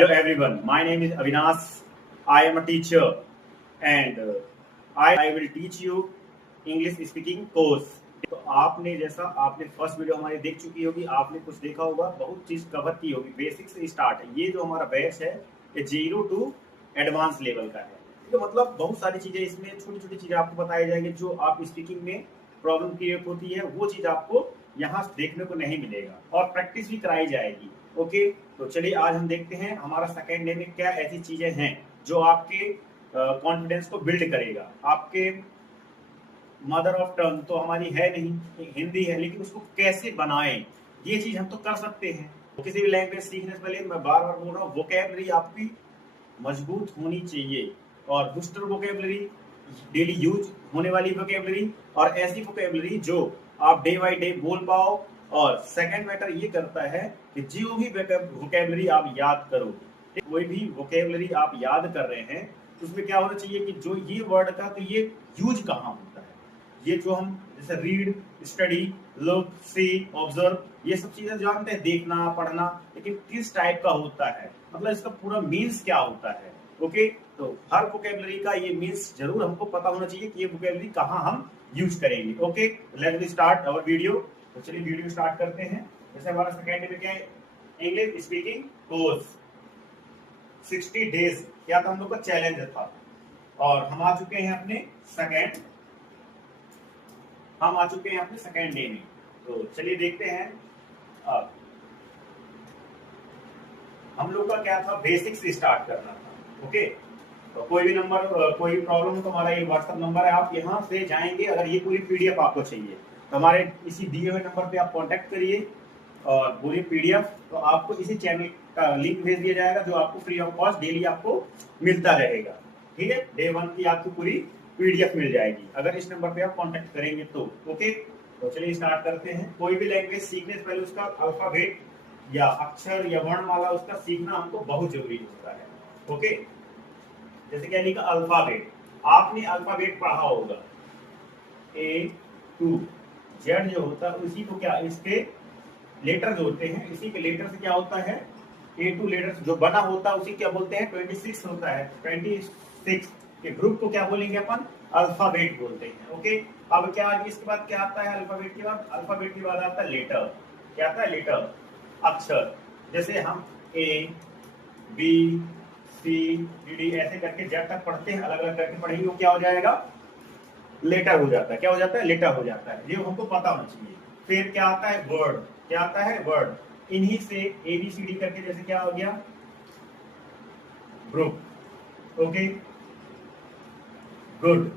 Hello everyone, my name is Avinash. I am a teacher and I will teach you English speaking course. तो आपने first video हमारी देख चुकी होगी, आपने कुछ देखा होगा, बहुत चीज कवर की होगी। बेसिक से स्टार्ट है। ये जो हमारा बैच है ये 0 टू एडवांस लेवल का है। तो मतलब बहुत सारी चीजें इसमें, छोटी छोटी चीजें आपको बताई जाएंगी जो आप स्पीकिंग में प्रॉब्लम क्रिएट होती है, वो चीज आपको यहाँ देखने को नहीं मिलेगा और प्रैक्टिस भी कराई जाएगी। ओके, तो चलिए आज हम देखते हैं हमारा सेकेंड डे में क्या ऐसी चीजें हैं जो आपके कॉन्फिडेंस को बिल्ड करेगा। आपके मदर ऑफ टंग तो हमारी है नहीं, हिंदी है, लेकिन उसको कैसे बनाएं ये चीज हम तो कर सकते हैं। तो किसी भी लैंग्वेज सीखने से पहले मैं बार बार बोल रहा हूँ, वोकैबलरी आपकी मजबूत होनी चाहिए और बूस्टर वोकैबलरी, डेली यूज होने वाली वोकैबलरी और ऐसी वोकैबलरी जो आप डे बाई डे बोल पाओ। और सेकंड मैटर ये करता है कि जो भी वोकैबलरी आप याद करो, कोई भी वोकैबलरी आप याद कर रहे हैं तो उसमें क्या होना चाहिए कि जो ये वर्ड का तो ये यूज कहाँ होता है। ये जो हम जैसे रीड, स्टडी, लुक, सी, ऑब्जर्व, ये सब चीजें जानते हैं, देखना, पढ़ना, लेकिन किस टाइप का होता है, मतलब इसका पूरा मीन्स क्या होता है। ओके, तो हर वोकैबलरी का ये मीन्स जरूर हमको पता होना चाहिए कि ये वोकैबलरी कहाँ हम यूज करेंगे। Okay, let me start our video. तो चलिए वीडियो स्टार्ट करते हैं। जैसे हमारा सेकेंड डे में क्या है, इंग्लिश स्पीकिंग कोर्स 60 डेज क्या था हम लोग का चैलेंज था और हम आ चुके हैं अपने सेकेंड डे में। तो चलिए देखते हैं। अब हम लोग का क्या था, बेसिक से स्टार्ट करना था। ओके, तो कोई भी नंबर, कोई प्रॉब्लम हो तो हमारा ये व्हाट्सएप नंबर है, आप यहाँ से जाएंगे। अगर ये पूरी पीडीएफ आपको चाहिए तो हमारे इसी दिए हुए नंबर पे आप कांटेक्ट करिए और पूरी पीडीएफ तो आपको इसी चैनल का लिंक भेज दिया जाएगा जो आपको फ्री ऑफ कॉस्ट डेली आपको मिलता रहेगा। ठीक है, डे 1 की आपको पूरी पीडीएफ मिल जाएगी अगर इस नंबर पे आप कांटेक्ट करेंगे तो। ओके, तो चलिए स्टार्ट करते हैं। कोई भी लैंग्वेज सीखने से पहले उसका अल्फाबेट या अक्षर या वर्णमाला उसका सीखना हमको बहुत जरूरी होता है। ओके, जैसे क्या लिखा अल्फाबेट, आपने अल्फाबेट पढ़ा होगा, ए टू जेड जो होता है उसी को क्या, इसके लेटर जो होते हैं, इसी के लेटर से क्या होता है, ए टू लेटर जो बना होता है उसी क्या बोलते हैं, 26 होता है। 26 के ग्रुप को क्या बोलेंगे अपन, अल्फाबेट बोलते हैं। ओके, अब क्या आगे इसके बाद क्या आता है, अल्फाबेट के बाद, अल्फाबेट के बाद आता है लेटर। क्या आता है, लेटर, अक्षर। जैसे हम A B C D D ऐसे करके जेड तक पढ़ते हैं, अलग अलग करके पढ़ेंगे, वो क्या हो जाएगा, लेटर हो जाता है। क्या हो जाता है, लेटर हो जाता है। ये हमको पता होना चाहिए। फिर क्या आता है, वर्ड। क्या आता है, वर्ड। इन्हीं से ए बी सी डी करके जैसे क्या हो गया, ग्रुप। Okay, good.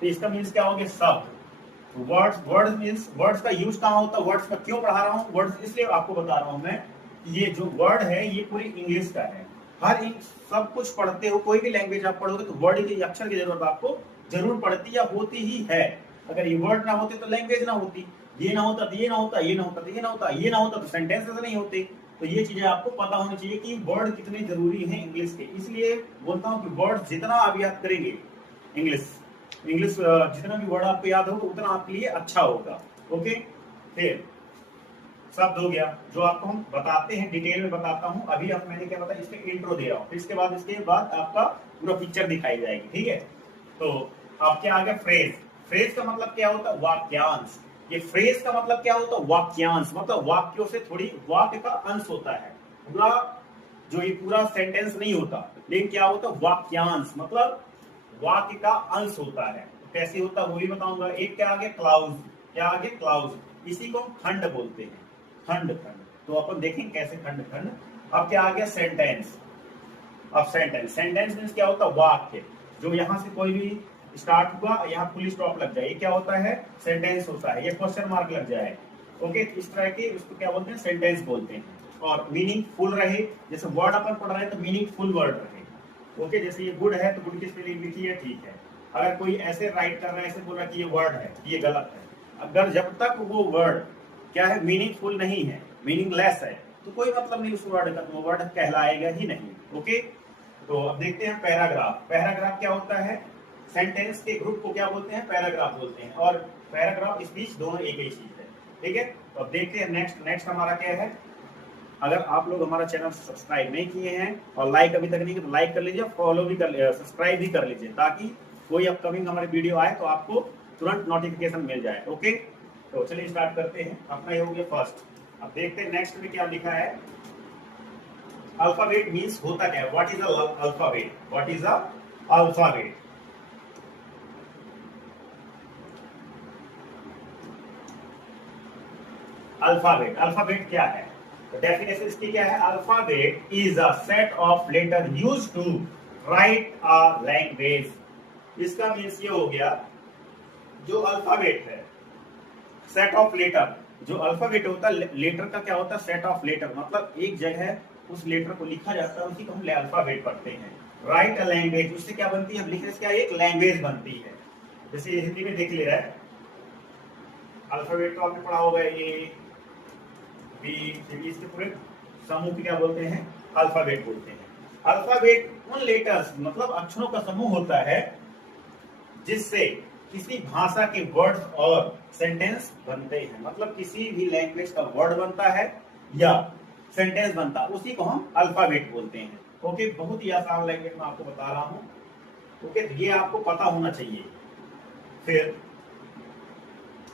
तो इसका मीन्स क्या हो गया, शब्द। वर्ड्स, वर्ड्स मीन्स वर्ड्स का यूज कहाँ होता है, वर्ड्स का क्यों पढ़ा रहा हूँ, वर्ड्स इसलिए आपको बता रहा हूँ मैं, ये जो वर्ड है ये पूरी इंग्लिश का है। हर सब कुछ पढ़ते हो, कोई भी लैंग्वेज आप पढ़ोगे तो वर्ड की, अक्षर की जरूरत आपको जरूर पड़ती या होती ही है। अगर ये वर्ड ना होते तो लैंग्वेज ना होती, ये ना होता तो ये ना होता, ये ना होता तो ये ना होता, ये ना होता तो सेंटेंसेस नहीं होते। तो ये चीजें आपको पता होनी चाहिए कि वर्ड कितने जरूरी हैं इंग्लिश के। इसलिए बोलता हूँ कि वर्ड जितना आप याद करेंगे, इंग्लिश जितना भी वर्ड आपको याद होगा उतना आपके लिए अच्छा होगा। ओके, फिर शब्द हो गया जो आपको हम बताते हैं, डिटेल में बताता हूं। अभी अब मैंने क्या बताया, इसमें इंट्रो दे रहा हूं, फिर इसके बाद आपका पूरा पिक्चर दिखाई जाएगी। ठीक है, तो अब क्या आ गया, फ्रेज। फ्रेज का मतलब क्या होता है, वाक्यांश। ये फ्रेज का मतलब क्या होता है, वाक्यांश, मतलब वाक्यों से थोड़ी वाक्य का अंश होता है। पूरा जो ये पूरा सेंटेंस नहीं होता, लेकिन क्या होता है, वाक्यांश मतलब वाक्य का अंश होता है। तो कैसे होता है वो भी बताऊंगा। एक क्या आ गया, क्लाउज। क्या आ गया, क्लाउज। इसी को हम खंड बोलते हैं, खंड खंड। तो अपन देखेंगे कैसे खंड खंड। अब क्या आ गया, सेंटेंस। अब सेंटेंस मीन्स क्या होता है, वाक्य। जो यहाँ से कोई भी स्टार्ट हुआ, यहाँ फुल स्टॉप लग जाए, ये क्या होता है, सेंटेंस होता है। ये क्वेश्चन मार्क लग जाए, ओके, इस तरह के उसको क्या बोलते हैं, सेंटेंस बोलते हैं। और मीनिंग फुल रहे, जैसे वर्ड अपन पढ़ रहे हैं तो मीनिंग फुल वर्ड रहे। ओके, जैसे ये गुड है तो गुड की स्पेलिंग लिखी है, ठीक है। अगर कोई ऐसे राइट कर रहा है, ऐसे बोल रहा है कि ये वर्ड है, ये गलत है। अगर जब तक वो वर्ड क्या है, मीनिंगफुल नहीं है, मीनिंगलेस है, तो कोई मतलब नहीं उस वर्ड का, तो वो वर्ड कहलाएगा ही नहीं। ओके, तो अब देखते हैं पैराग्राफ। पैराग्राफ क्या होता है, सेंटेंस के ग्रुप को क्या बोलते हैं, पैराग्राफ बोलते हैं। और पैराग्राफ, स्पीच दोनों एक ही चीज है। ठीक है, तो अब देखते हैं नेक्स्ट हमारा क्या है, अगर आप लोग हमारा चैनल सब्सक्राइब नहीं किए हैं और लाइक अभी तक नहीं किया तो लाइक कर लीजिए, फॉलो भी कर सब्सक्राइब भी कर लीजिए, ताकि कोई अपकमिंग हमारी वीडियो आए तो आपको तुरंत नोटिफिकेशन मिल जाए। ओके, तो चलिए स्टार्ट करते हैं। अपना ये हो गया फर्स्ट। अब देखते हैं नेक्स्ट में क्या लिखा है। अल्फाबेट मींस होता क्या है, what is alphabet, what is alphabet. Alphabet, alphabet क्या है, तो डेफिनेशन इसकी क्या है। Alphabet is a set of letter used to write a language. इसका मीन्स ये हो गया, जो अल्फाबेट है सेट ऑफ लेटर, जो अल्फाबेट होता है लेटर का क्या होता है, सेट ऑफ लेटर, मतलब एक जगह उस लेटर को लिखा जाता है, उसी को हम अल्फाबेट पढ़ते हैं। राइट अ लैंग्वेज, उससे क्या बनती है, हम लिखने से क्या एक लैंग्वेज बनती है। जैसे हिंदी में देख ले रहा है, अल्फाबेट तो आपने पढ़ा होगा, ए बी, इसके पूरे समूह की क्या बोलते हैं, अल्फाबेट बोलते हैं। अल्फाबेट उन लेटर्स मतलब अक्षरों का समूह होता है जिससे किसी भाषा के वर्ड्स और सेंटेंस बनते हैं, मतलब किसी भी लैंग्वेज का वर्ड बनता है या सेंटेंस बनता है, उसी को हम अल्फाबेट बोलते हैं। ओके, बहुत ही आसान लैंग्वेज में आपको बता रहा हूं। ओके, ये आपको पता होना चाहिए। फिर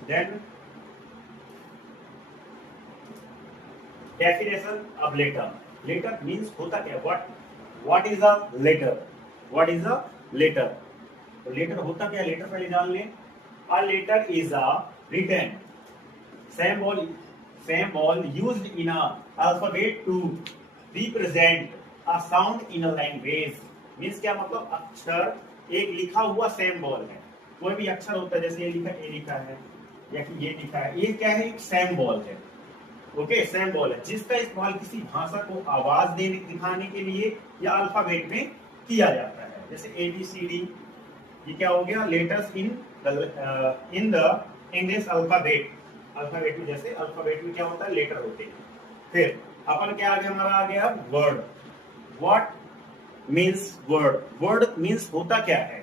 then definition of letter. Letter means होता क्या, what is a letter, what is a letter. तो लेटर होता क्या, लेटर पहले जान लें। A letter is a written symbol used in a alphabet to represent a sound in a language। Means क्या मतलब, अक्षर एक लिखा हुआ symbol है, कोई भी अक्षर होता है, जैसे ये लिखा, ए लिखा है या कि ये लिखा है, ये क्या है, एक symbol है। ओके, symbol है जिसका इस्तेमाल किसी भाषा को आवाज देने दिखाने के लिए या अल्फाबेट में किया जाता है। जैसे ABCD, ये क्या हो गया, letters in the English alphabet. Alphabet में, जैसे अल्फाबेट में क्या होता है, लेटर होते हैं। फिर अपन क्या आ गया, हमारा आ गया word. What means word, word means होता क्या है।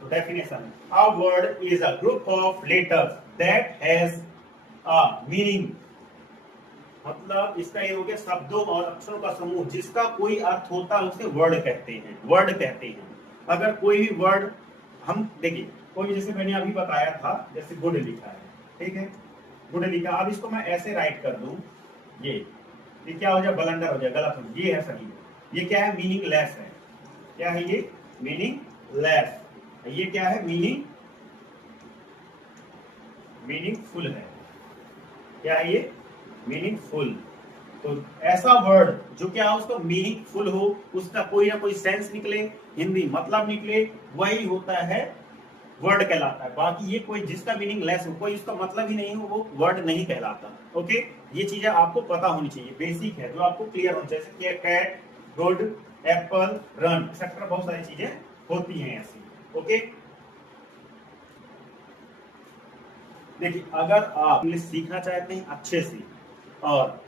तो definition, a word is a group of letters that has a meaning. मतलब इसका ये हो गया शब्दों और अक्षरों का समूह जिसका कोई अर्थ होता है, उसे वर्ड कहते हैं, वर्ड कहते हैं। अगर कोई भी वर्ड हम देखिए, कोई जैसे मैंने अभी बताया था, जैसे गुड लिखा है, ठीक है, गुड लिखा, अब इसको मैं ऐसे राइट कर दूं, ये क्या हो जाए, ब्लंडर हो जाए, गलत हो, ये है सही, ये क्या है, मीनिंगलेस है। क्या है ये, मीनिंगलेस। ये क्या है, मीनिंगफुल है। क्या है ये, मीनिंगफुल। तो ऐसा वर्ड जो क्या है, उसका मीनिंगफुल हो, उसका कोई ना कोई सेंस निकले, हिंदी मतलब निकले, वही होता है वर्ड कहलाता है। बाकी ये कोई जिसका मीनिंग लेस हो, कोई उसका मतलब ही नहीं हो, वो वर्ड नहीं कहलाता। ओके, ये चीजें आपको पता होनी चाहिए, बेसिक है, जो आपको क्लियर होना चाहिए। जैसे cat, good, apple, run, etcetera बहुत सारी चीजें होती हैं ऐसी। ओके, देखिए, अगर आप इंग्लिश सीखना चाहते हैं अच्छे से और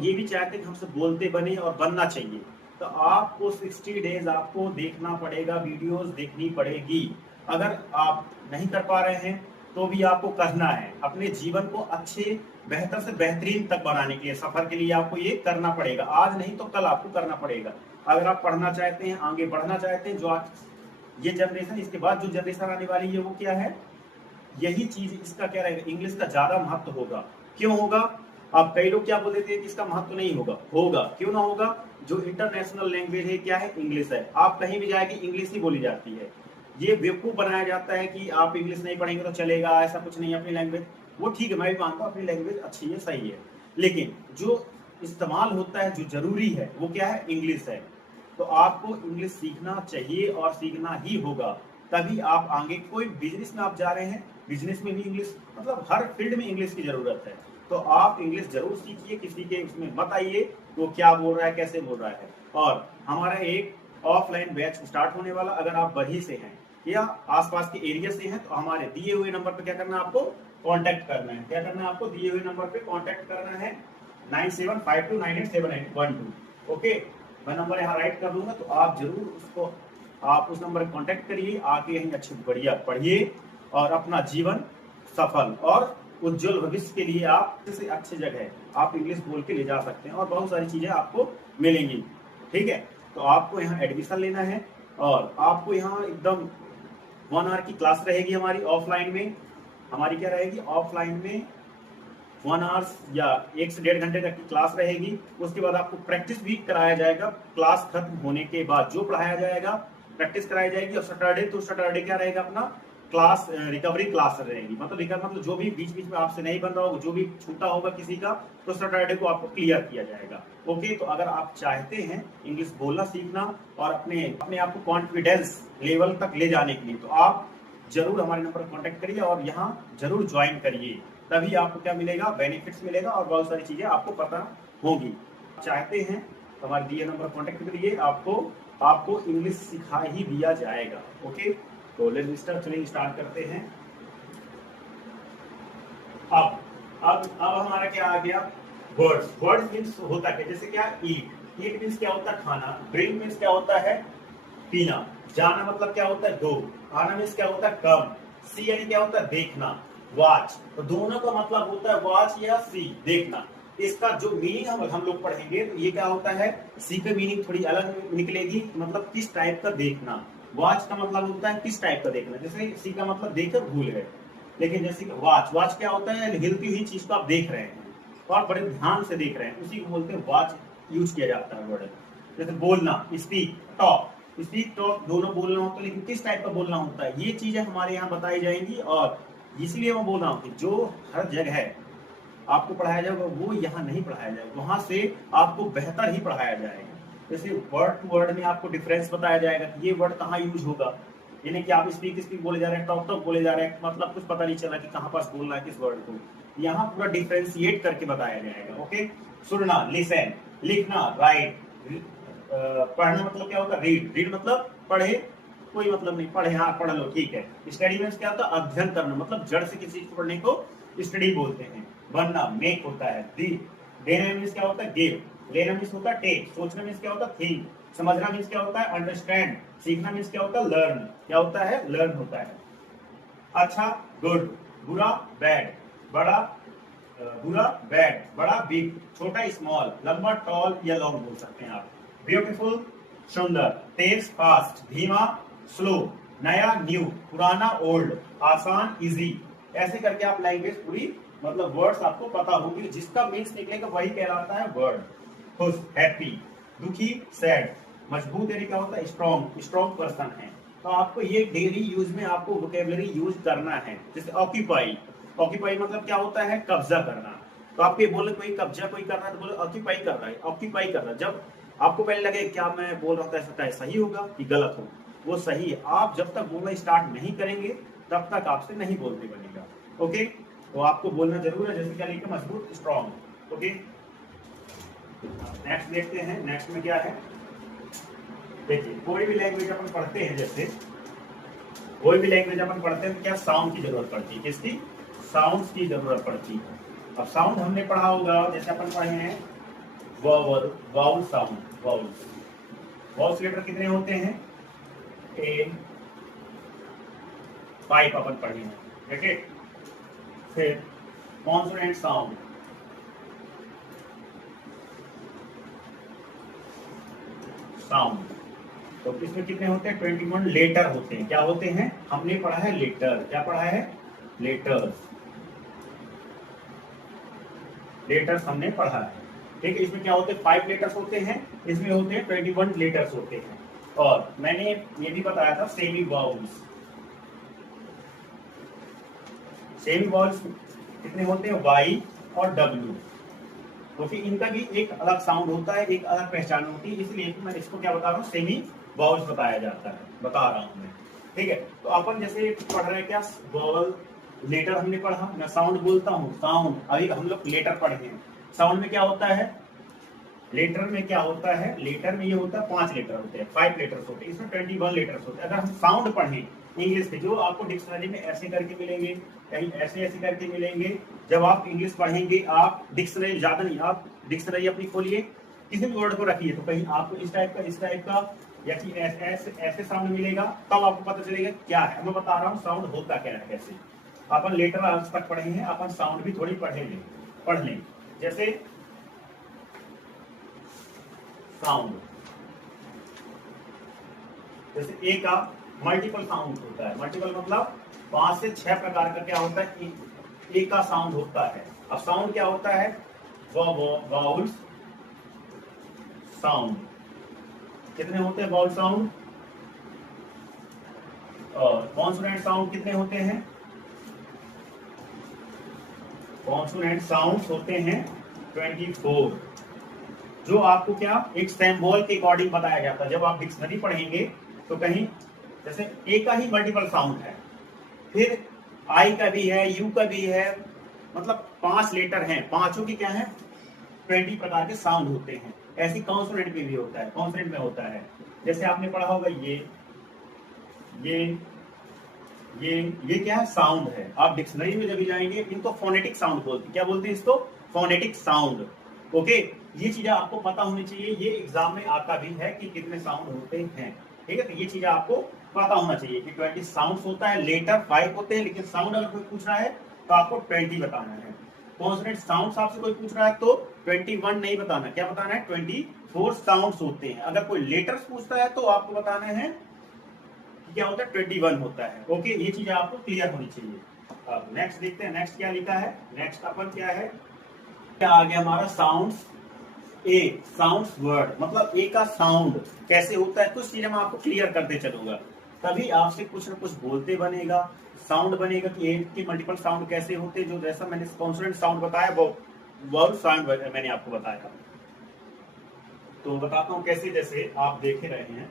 ये भी चाहते हैं कि हमसे बोलते बने और बनना चाहिए, तो आपको 60 डेज आपको देखना पड़ेगा, वीडियोस देखनी पड़ेगी। अगर आप नहीं कर पा रहे हैं तो भी आपको करना है, अपने जीवन को अच्छे बेहतर से बेहतरीन तक बनाने के लिए, सफर के लिए आपको ये करना पड़ेगा। आज नहीं तो कल आपको करना पड़ेगा। अगर आप पढ़ना चाहते हैं, आगे बढ़ना चाहते हैं, जो आज ये जनरेशन, इसके बाद जो जनरेशन आने वाली है, वो क्या है, यही चीज, इसका क्या रहेगा, इंग्लिश का ज्यादा महत्व होगा। क्यों होगा, अब कई लोग क्या बोल देते हैं कि इसका महत्व नहीं होगा, होगा, क्यों ना होगा। जो इंटरनेशनल लैंग्वेज है, क्या है, इंग्लिश है। आप कहीं भी जाएंगे इंग्लिश ही बोली जाती है। ये बेवकूफ बनाया जाता है कि आप इंग्लिश नहीं पढ़ेंगे तो चलेगा, ऐसा कुछ नहीं है। अपनी लैंग्वेज, वो ठीक है, मैं भी मानता हूँ अपनी लैंग्वेज अच्छी है, सही है, लेकिन जो इस्तेमाल होता है, जो जरूरी है, वो क्या है, इंग्लिश है। तो आपको इंग्लिश सीखना चाहिए और सीखना ही होगा, तभी आप आगे कोई बिजनेस में आप जा रहे हैं, बिजनेस में भी इंग्लिश, मतलब हर फील्ड में इंग्लिश की जरूरत है। तो आप इंग्लिश जरूर सीखिए, किसी के उसमें मत आइए वो क्या बोल रहा है, कैसे बोल रहा है। और हमारा एक ऑफलाइन बैच स्टार्ट होने वाला, अगर आप बरही से हैं या आसपास के एरिया से हैं, तो हमारे दिए हुए नंबर पर क्या करना है, आपको कांटेक्ट करना है। क्या करना है, आपको दिए हुए नंबर पे कांटेक्ट करना है, 9752987812। ओके, मैं नंबर यहाँ राइट कर दूंगा, तो आप जरूर उसको, आप उस नंबर पर कांटेक्ट करिए, आके यहीं अच्छी बढ़िया पढ़िए और अपना जीवन सफल और उज्जवल भविष्य के लिए आप से अच्छी जगह है, आप इंग्लिश बोल के ले जा सकते हैं और बहुत सारी चीजें आपको मिलेंगी। ठीक है, तो आपको यहाँ एडमिशन लेना है और आपको यहाँ एकदम 1 आवर की क्लास रहेगी हमारी ऑफलाइन में। हमारी क्या रहेगी ऑफलाइन में 1 आवर्स या 1 से 1.5 घंटे तक की क्लास रहेगी। उसके बाद आपको प्रैक्टिस भी कराया जाएगा। क्लास खत्म होने के बाद जो पढ़ाया जाएगा प्रैक्टिस कराई जाएगी। और सैटरडे क्या रहेगा अपना क्लास रिकवरी क्लास रहेगी। मतलब जो भी बीच बीच में आपसे नहीं बन रहा होगा, जो भी छूटा होगा किसी का, तो सैटरडे को आपको क्लियर किया जाएगा। ओके, तो अगर आप चाहते हैं इंग्लिश बोलना सीखना और अपने आप को कॉन्फिडेंस लेवल तक ले जाने के लिए, तो आप जरूर हमारे नंबर पर कॉन्टेक्ट करिए और यहाँ जरूर ज्वाइन करिए। तभी आपको क्या मिलेगा, बेनिफिट्स मिलेगा और बहुत सारी चीजें आपको पता होगी। चाहते हैं तो हमारे दिए नंबर कॉन्टेक्ट करिए, आपको इंग्लिश सिखा ही दिया जाएगा। ओके, तो लेट्स स्टार्ट करते हैं। अब हमारा क्या आ गया, वर्ड्स मीन्स होता क्या, जैसे क्या ईट मीन्स क्या होता है खाना, ड्रिंक मीन्स क्या होता है पीना, जाना मतलब क्या होता है गो, आना मीन्स क्या होता है कम, सी यानी क्या होता है देखना, वॉच तो दोनों का मतलब होता है वॉच या सी देखना। इसका जो मीनिंग हम लोग पढ़ेंगे तो ये क्या होता है, सी का मीनिंग थोड़ी अलग निकलेगी, मतलब किस टाइप का देखना। वॉच का मतलब होता है किस टाइप का देखना, जैसे सी का मतलब देखकर भूल गए, लेकिन जैसे वॉच क्या होता है, हिलती हुई चीज को आप देख रहे हैं और बड़े ध्यान से देख रहे हैं, उसी को बोलते हैं वॉच यूज किया जाता है वर्ड। जैसे बोलना स्पीक टॉक दोनों बोलना होता है, लेकिन किस टाइप का बोलना होता है ये चीजें हमारे यहाँ बताई जाएंगी। और इसलिए मैं बोल रहा हूँ कि जो हर जगह आपको पढ़ाया जाएगा वो यहाँ नहीं पढ़ाया जाएगा, वहां से आपको बेहतर ही पढ़ाया जाएगा। जैसे वर्ड टू वर्ड में आपको डिफरेंस बताया जाएगा कि ये वर्ड कहाँ यूज होगा, यानी कि आप स्पीक बोले जा रहे हैं, टॉक बोले जा रहे हैं, मतलब कुछ पता नहीं चला कि कहाँ पास बोलना है किस वर्ड को, यहाँ पूरा डिफरेंशिएट करके बताया जाएगा। ओके, सुनना लिसन, लिखना राइट, पढ़ना मतलब क्या होता है रीड मतलब पढ़े, कोई मतलब नहीं पढ़े, हाँ पढ़ लो ठीक है। स्टडी में क्या होता है अध्ययन करना, मतलब जड़ से किसी चीज को पढ़ने को स्टडी बोलते हैं। बनना मेक होता है, देना मीन्स क्या होता है गिव, लेना मीन्स होता है टेक, सोचना मीन्स क्या होता है थिंक, समझना मीन्स क्या होता है अंडरस्टैंड, सीखना मीन्स क्या होता है लर्न, क्या होता है लर्न होता है। अच्छा गुड, बुरा बैड, बड़ा बिग, छोटा स्मॉल, लंबा टॉल या लॉन्ग बोल सकते हैं आप। ब्यूटीफुल सुंदर, तेज फास्ट, धीमा स्लो, नया न्यू, पुराना ओल्ड, आसान इजी, ऐसे करके आप लैंग्वेज पूरी मतलब वर्ड्स आपको पता होंगे, जिसका मीन्स निकलेगा वही कहलाता है वर्ड। खुश हैप्पी, दुखी सैड, मजबूत यानी क्या होता है स्ट्रॉन्ग पर्सन है। तो आपको ये डेली यूज में आपको वोकेबलरी यूज करना है। जैसे ऑक्यूपाई मतलब क्या होता है कब्जा करना, तो आपके बोले कोई कब्जा कोई कर रहा है तो बोले ऑक्यूपाई कर रहा है। जब आपको पहले लगे क्या मैं बोल रहा था ऐसा सही होगा कि गलत हो, वो सही है। आप जब तक बोलना स्टार्ट नहीं करेंगे तब तक आपसे नहीं बोलते बनेगा। ओके, तो आपको बोलना जरूर है, जैसे क्या लिखा मजबूत स्ट्रॉन्ग। ओके, नेक्स्ट देखते हैं, नेक्स्ट में क्या है। देखिए कोई भी लैंग्वेज अपन पढ़ते हैं, जैसे कोई भी लैंग्वेज अपन पढ़ते हैं तो क्या साउंड की जरूरत पड़ती है, किसकी साउंड्स की जरूरत पड़ती है। अब साउंड हमने पढ़ा होगा, जैसे अपन पढ़े हैं वाउल साउंड, वाउल्स लेटर कितने होते हैं 5 अपन पढ़े हैं, ठीक है। फिर कॉन्सोनेंट साउंड, तो इसमें कितने होते हैं 21 लेटर होते हैं। क्या होते हैं हमने पढ़ा है लेटर, क्या पढ़ा है लेटर्स हमने पढ़ा है, ठीक है। इसमें क्या होते हैं 5 लेटर्स होते हैं, इसमें होते हैं 21 लेटर्स होते हैं। और मैंने ये भी बताया था सेमी वाउल्स कितने होते हैं वाई और डब्ल्यू, क्योंकि इनका भी एक अलग साउंड होता है, एक अलग पहचान होती है, इसलिए मैं इसको क्या बता रहा हूँ सेमी वाउल्स बता रहा हूँ मैं, ठीक है। तो अपन जैसे पढ़ रहे हैं क्या वावल लेटर हमने पढ़ा, मैं साउंड बोलता हूँ साउंड, अभी हम लोग लेटर पढ़े हैं। साउंड में क्या होता है, लेटर में क्या होता है, लेटर में ये होता है 5 लेटर होते हैं, 5 लेटर्स होते हैं, इसमें 21 लेटर्स होते हैं। अगर हम साउंड पढ़ें इंग्लिश के, जो आपको डिक्शनरी में ऐसे करके मिलेंगे, कहीं ऐसे करके मिलेंगे। जब आप इंग्लिश पढ़ेंगे, आप डिक्शनरी ज्यादा नहीं, आप डिक्शनरी अपनी खोलिए, किसी भी वर्ड को रखिए, तो कहीं आपको इस टाइप का या कि ऐसे साउंड मिलेगा, तब आपको पता चलेगा क्या है। मैं बता रहा हूँ साउंड होता क्या है कैसे। अपन लेटर आज तक पढ़े हैं, अपन साउंड भी थोड़ी पढ़ लें। जैसे साउंड, जैसे ए का मल्टीपल साउंड होता है। मल्टीपल मतलब 5 से 6 प्रकार का क्या होता है, ए का साउंड होता है। अब साउंड क्या होता है, वाउल्स साउंड कितने होते हैं, वाउल साउंड। और कॉन्सोनेंट साउंड कितने होते हैं, कॉन्सोनेंट साउंड्स होते हैं 24, जो आपको क्या एक सिंबल के अकॉर्डिंग बताया जाता है। जब आप डिक्शनरी पढ़ेंगे तो कहीं जैसे ए का ही मल्टीपल साउंड है, फिर आई का भी है, यू का भी है, मतलब 5 लेटर हैं, पांचों की क्या है 20 प्रकार के साउंड होते हैं। ऐसी कॉन्सोनेंट में भी होता है, कॉन्सोनेंट में होता है। जैसे आपने पढ़ा होगा ये क्या है, साउंड है। आप डिक्शनरी में जब भी जाएंगे इनको फोनेटिक साउंड बोलते हैं। क्या बोलते हैं इसको, फोनेटिक साउंड। ओके, ये चीजें आपको पता होनी चाहिए, ये एग्जाम में आता भी है कि कितने साउंड होते हैं। ठीक है, तो ये चीजें आपको पता होना चाहिए कि 20 साउंड होता है, लेटर 5 होते हैं, लेकिन साउंड अगर कोई पूछ रहा है तो आपको 20 बताना है। कॉन्सोनेंट साउंड आपसे कोई पूछ रहा है तो 21 नहीं बताना, क्या बताना है 24 साउंड्स होते हैं। अगर कोई लेटर्स पूछता है तो आपको बताना है कि क्या होता है 21 होता है। ओके, ये चीजें आपको क्लियर होनी चाहिए। अब नेक्स्ट देखते हैं, नेक्स्ट क्या लिखा है। नेक्स्ट अपन क्या है, क्या आ गया हमारा साउंड्स। ए साउंड्स वर्ड, मतलब ए का साउंड कैसे होता है, कुछ चीजें मैं आपको क्लियर करते चलूंगा, तभी आपसे कुछ ना कुछ बोलते बनेगा, साउंड बनेगा कि ए के मल्टीपल साउंड कैसे होते हैं। जो जैसा मैंने कॉन्सोनेंट साउंड बताया वो वर्ड साउंड मैंने आपको बताया, तो बताता हूं कैसे, जैसे आप देख रहे हैं।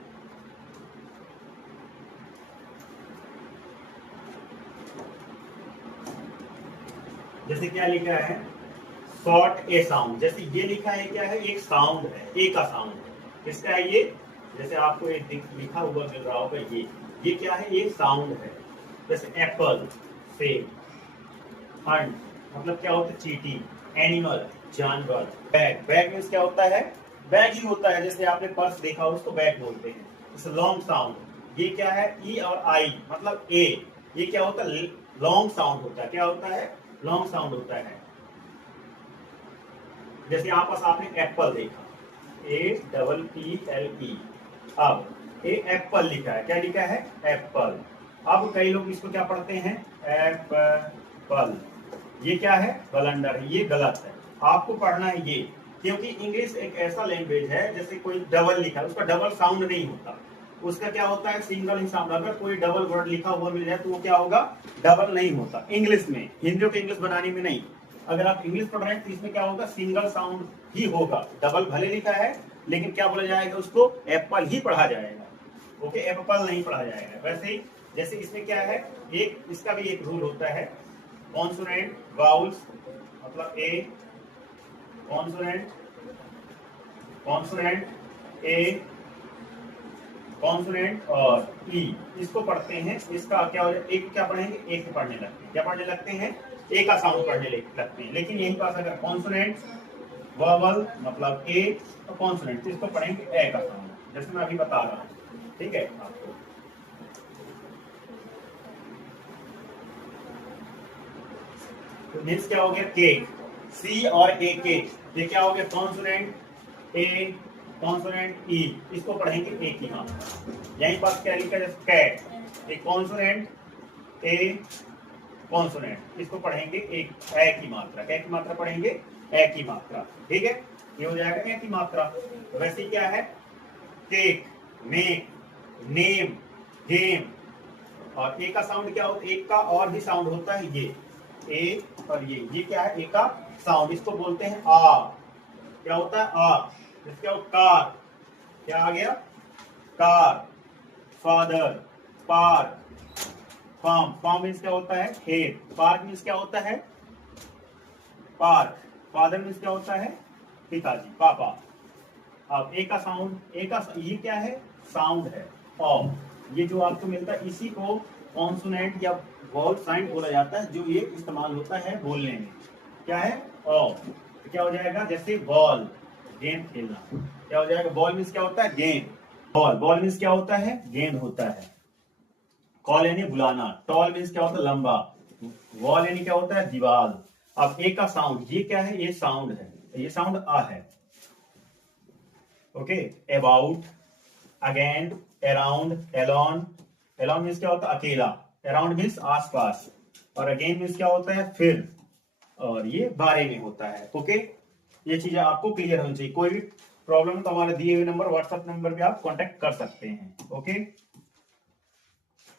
जैसे क्या लिखा है, शॉर्ट ए साउंड, जैसे ये लिखा है क्या है, एक साउंड है, ए का साउंड है। किसका है ये, जैसे आपको एक लिखा हुआ मिल रहा होगा, ये क्या है, ये साउंड है। जैसे एप्पल, सेब, हंट मतलब क्या होता है चींटी, एनिमल जानवर, बैग, बैग मीन्स क्या होता है, बैग ही होता है। जैसे आपने पर्स देखा उसको बैग बोलते हैं। जैसे लॉन्ग साउंड, ये क्या है, ई और आई मतलब ए, ये क्या होता है लॉन्ग साउंड होता है। क्या होता है, लॉन्ग साउंड होता है। जैसे यहाँ पास आपने एप्पल देखा, APPLE, अब ए एप्पल लिखा है, क्या लिखा है एप्पल। अब कई लोग इसको क्या पढ़ते हैं, एप्पल, ये क्या है बलंडर है, ये गलत है। आपको पढ़ना है ये, क्योंकि इंग्लिश एक ऐसा लैंग्वेज है, जैसे कोई डबल लिखा है उसका डबल साउंड नहीं होता, उसका क्या होता है सिंगल ही साउंड। अगर कोई डबल वर्ड लिखा हुआ मिल जाए तो वो क्या होगा, डबल नहीं होता इंग्लिश में, हिंदी और इंग्लिश बनाने में नहीं। अगर आप इंग्लिश पढ़ रहे हैं तो इसमें क्या होगा, सिंगल साउंड ही होगा, डबल भले लिखा है लेकिन क्या बोला जाएगा उसको, एप्पल ही पढ़ा जाएगा। ओके, एप्पल नहीं पढ़ा जाएगा। वैसे ही जैसे इसमें क्या है, एक इसका भी एक रूल होता है, कॉन्सोनेंट वाउल्स मतलब ए, कॉन्सोनेंट कॉन्सोनेंट ए, कॉन्सोनेंट और ई, इसको पढ़ते हैं। इसका क्या हो जाए, एक क्या पढ़ेंगे, एक पढ़ने लगते हैं, क्या पढ़ने लगते हैं, ए का साउंड पढ़ने लगते हैं। लेकिन यही पास अगर कॉन्सोनेंट वोवल मतलब ए तो कॉन्सोनेंट, इसको पढ़ेंगे ए का साउंड, जैसे मैं अभी बता रहा हूँ। ठीक है, आपको तो मीन्स क्या हो गया, केक, सी और ए के, ये क्या हो गया कॉन्सोनेंट ए, कॉन्सोनेंट ई, इसको पढ़ेंगे एक ही मात्रा। यहीं पास क्या लिखा है, कैट, एक कॉन्सोनेंट ए, कॉन्सोनेंट, इसको पढ़ेंगे एक ए की मात्रा, क्या की मात्रा पढ़ेंगे, ए की मात्रा। ठीक है, ये हो जाएगा ए की मात्रा। वैसे क्या है, केक, मेक, नेम, गेम, और ए का साउंड क्या होता है, एक का और भी साउंड होता है, ये ए और ये क्या है, ए का साउंड, इसको बोलते हैं आ। क्या होता है आ, इसके कार, क्या आ गया, car, father, park, farm, farm means क्या होता है खेत, पार्क मीन्स क्या होता है पार्क, फादर मीन्स क्या होता है पिताजी, पापा। अब ए का साउंड, ए का ये क्या है, साउंड है। और ये जो आपको मिलता है इसी को कॉन्सोनेंट या वॉवल साइन बोला जाता है, जो ये इस्तेमाल होता है बोलने में। क्या है ओ, तो क्या हो जाएगा, जैसे बॉल, गेंद खेलना, क्या हो जाएगा, बॉल मीन्स क्या होता है गेंद, बॉल, बॉल मीन्स क्या होता है गेंद होता है। कॉल यानी बुलाना, टॉल मीन्स क्या होता है लंबा, वॉल यानी क्या होता है, दीवार। अब ए का साउंड, ये क्या है, ये साउंड है, ये साउंड आ है। Okay, about, again, around, Elon. Elon means क्या होता है, अकेला। अराउंड मीन्स आसपास, और अगेन मीन्स क्या होता है, फिर, और ये बारे में होता है। ओके, ये चीजें आपको क्लियर होनी चाहिए। कोई भी प्रॉब्लम तो हमारे दिए हुए नंबर, व्हाट्सएप नंबर पे आप कांटेक्ट कर सकते हैं। ओके,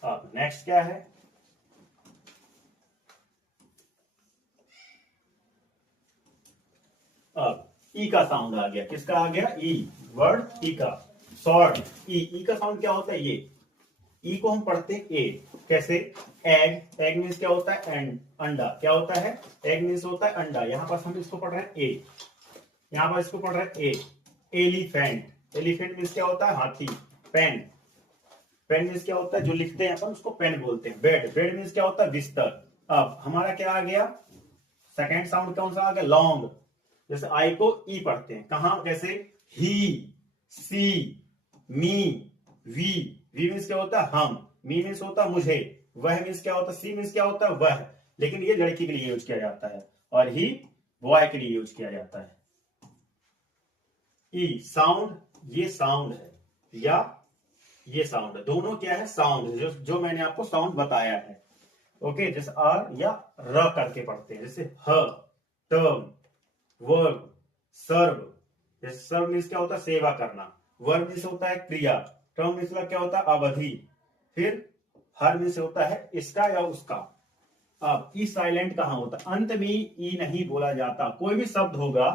अब नेक्स्ट क्या है, अब ई का साउंड आ गया। किसका आ गया, ई, वर्ड ई का। शॉर्ट ई का साउंड क्या होता है, ये ई को हम पढ़ते हैं ए। कैसे, एग, एग मीन्स क्या होता है, एंड, अंडा। क्या होता है, एग मीन्स होता है अंडा। यहां पर हम इसको पढ़ रहे हैं ए, यहां पर इसको पढ़ रहे हैं ए। एलिफेंट, एलिफेंट मीन्स क्या होता है, हाथी। पेन, पेन मीन्स क्या होता है, जो लिखते हैं अपन उसको पेन बोलते हैं। बेड, बेड मीन्स क्या होता है, बिस्तर। अब हमारा क्या आ गया, सेकेंड साउंड कौन सा आ गया, लॉन्ग। जैसे आई को ई पढ़ते हैं कहां, जैसे ही, सी, मी, वी। वी मीन्स क्या होता है, हम। मी मीन्स होता है मुझे। वह मीन्स क्या होता है, सी मीन्स क्या होता है, वह। लेकिन ये लड़की के लिए यूज किया जाता है, और ही बॉय के लिए यूज किया जाता है। ई साउंड, ये साउंड है, या ये साउंड है, दोनों क्या है, साउंड, जो मैंने आपको साउंड बताया है। ओके, जैसे आर या र करके पढ़ते हैं। जैसे ह, टर्म, वर्ब, सर्व। जैसे सर्व मीन्स क्या होता है, सेवा करना। वर्ब मीन्स होता है क्रिया। टर्म मीन्स क्या होता है, अवधि। फिर हर मीन्स होता है इसका या उसका। अब ई साइलेंट कहां होता है, अंत में ई नहीं बोला जाता। कोई भी शब्द होगा,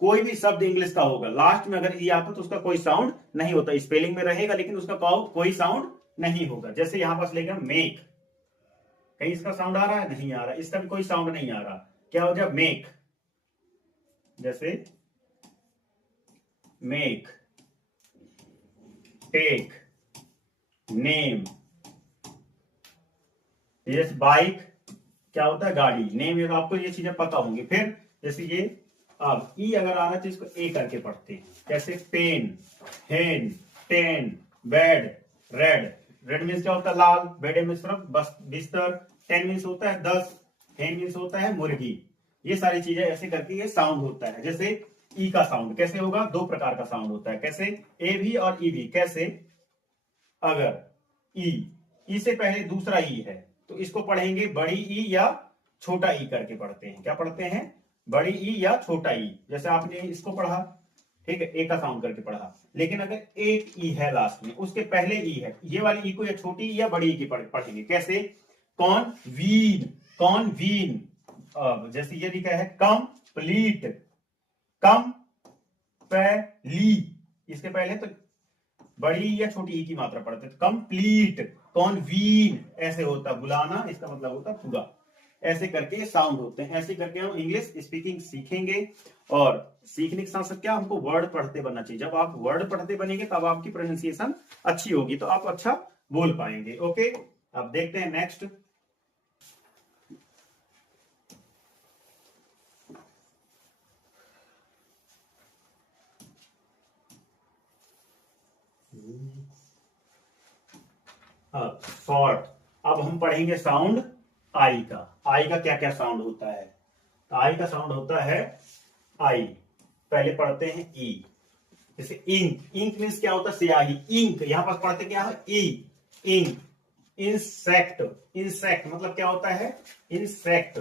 कोई भी शब्द इंग्लिश का होगा, लास्ट में अगर ई आता तो उसका कोई साउंड नहीं होता। स्पेलिंग में रहेगा लेकिन उसका कोई साउंड नहीं होगा। जैसे यहां पास लेकर मेक, कहीं इसका साउंड आ रहा है, नहीं आ रहा, इसका भी कोई साउंड नहीं आ रहा। क्या हो जाए, मेक। जैसे make, take, name. Yes, bike क्या होता है, गाड़ी। नेम, ये आपको ये चीजें पता होंगी। फिर जैसे ये, अब ई अगर आ रहा है तो इसको ए करके पढ़ते हैं। जैसे पेन, हेन, ten, bed, red. Red means क्या होता है, लाल। बेड मीन्स बस बिस्तर। टेन मीन्स होता है 10। हेन मीन्स होता है मुर्गी। ये सारी चीजें ऐसे करके ये साउंड होता है। जैसे ई का साउंड कैसे होगा, दो प्रकार का साउंड होता है। कैसे, ए भी और ई भी। कैसे, अगर ई से पहले दूसरा ई है तो इसको पढ़ेंगे बड़ी ई या छोटा ई करके पढ़ते हैं। क्या पढ़ते हैं, बड़ी ई या छोटा ई। जैसे आपने इसको पढ़ा, ठीक है, ए का साउंड करके पढ़ा। लेकिन अगर एक ई है लास्ट में, उसके पहले ई है, ये वाली ई को या छोटी ई या बड़ी ई की पढ़ेंगे। कैसे, कौन वीन, कौन वीन। जैसे ये लिखा है कंप्लीट, कम पली, इसके पहले तो बड़ी या छोटी ई की मात्रा पढ़ते हैं। कंप्लीट, कॉन्वीन ऐसे होता, बुलाना, इसका मतलब होता पूरा। ऐसे करके ये साउंड होते हैं। ऐसे करके हम इंग्लिश स्पीकिंग सीखेंगे। और सीखने के साथ साथ क्या, हमको वर्ड पढ़ते बनना चाहिए। जब आप वर्ड पढ़ते बनेंगे तब आपकी प्रोनाउंसिएशन अच्छी होगी, तो आप अच्छा बोल पाएंगे। ओके, अब देखते हैं नेक्स्ट। शॉर्ट, अब हम पढ़ेंगे साउंड आई का। आई का क्या क्या साउंड होता है, आई का साउंड होता है आई। पहले पढ़ते हैं ई। जैसे इंक, इंक मीन्स क्या होता है, स्याही। इंक यहां पर पढ़ते क्या है, ई, इंक। इंसेक्ट, इंसेक्ट मतलब क्या होता है, इंसेक्ट,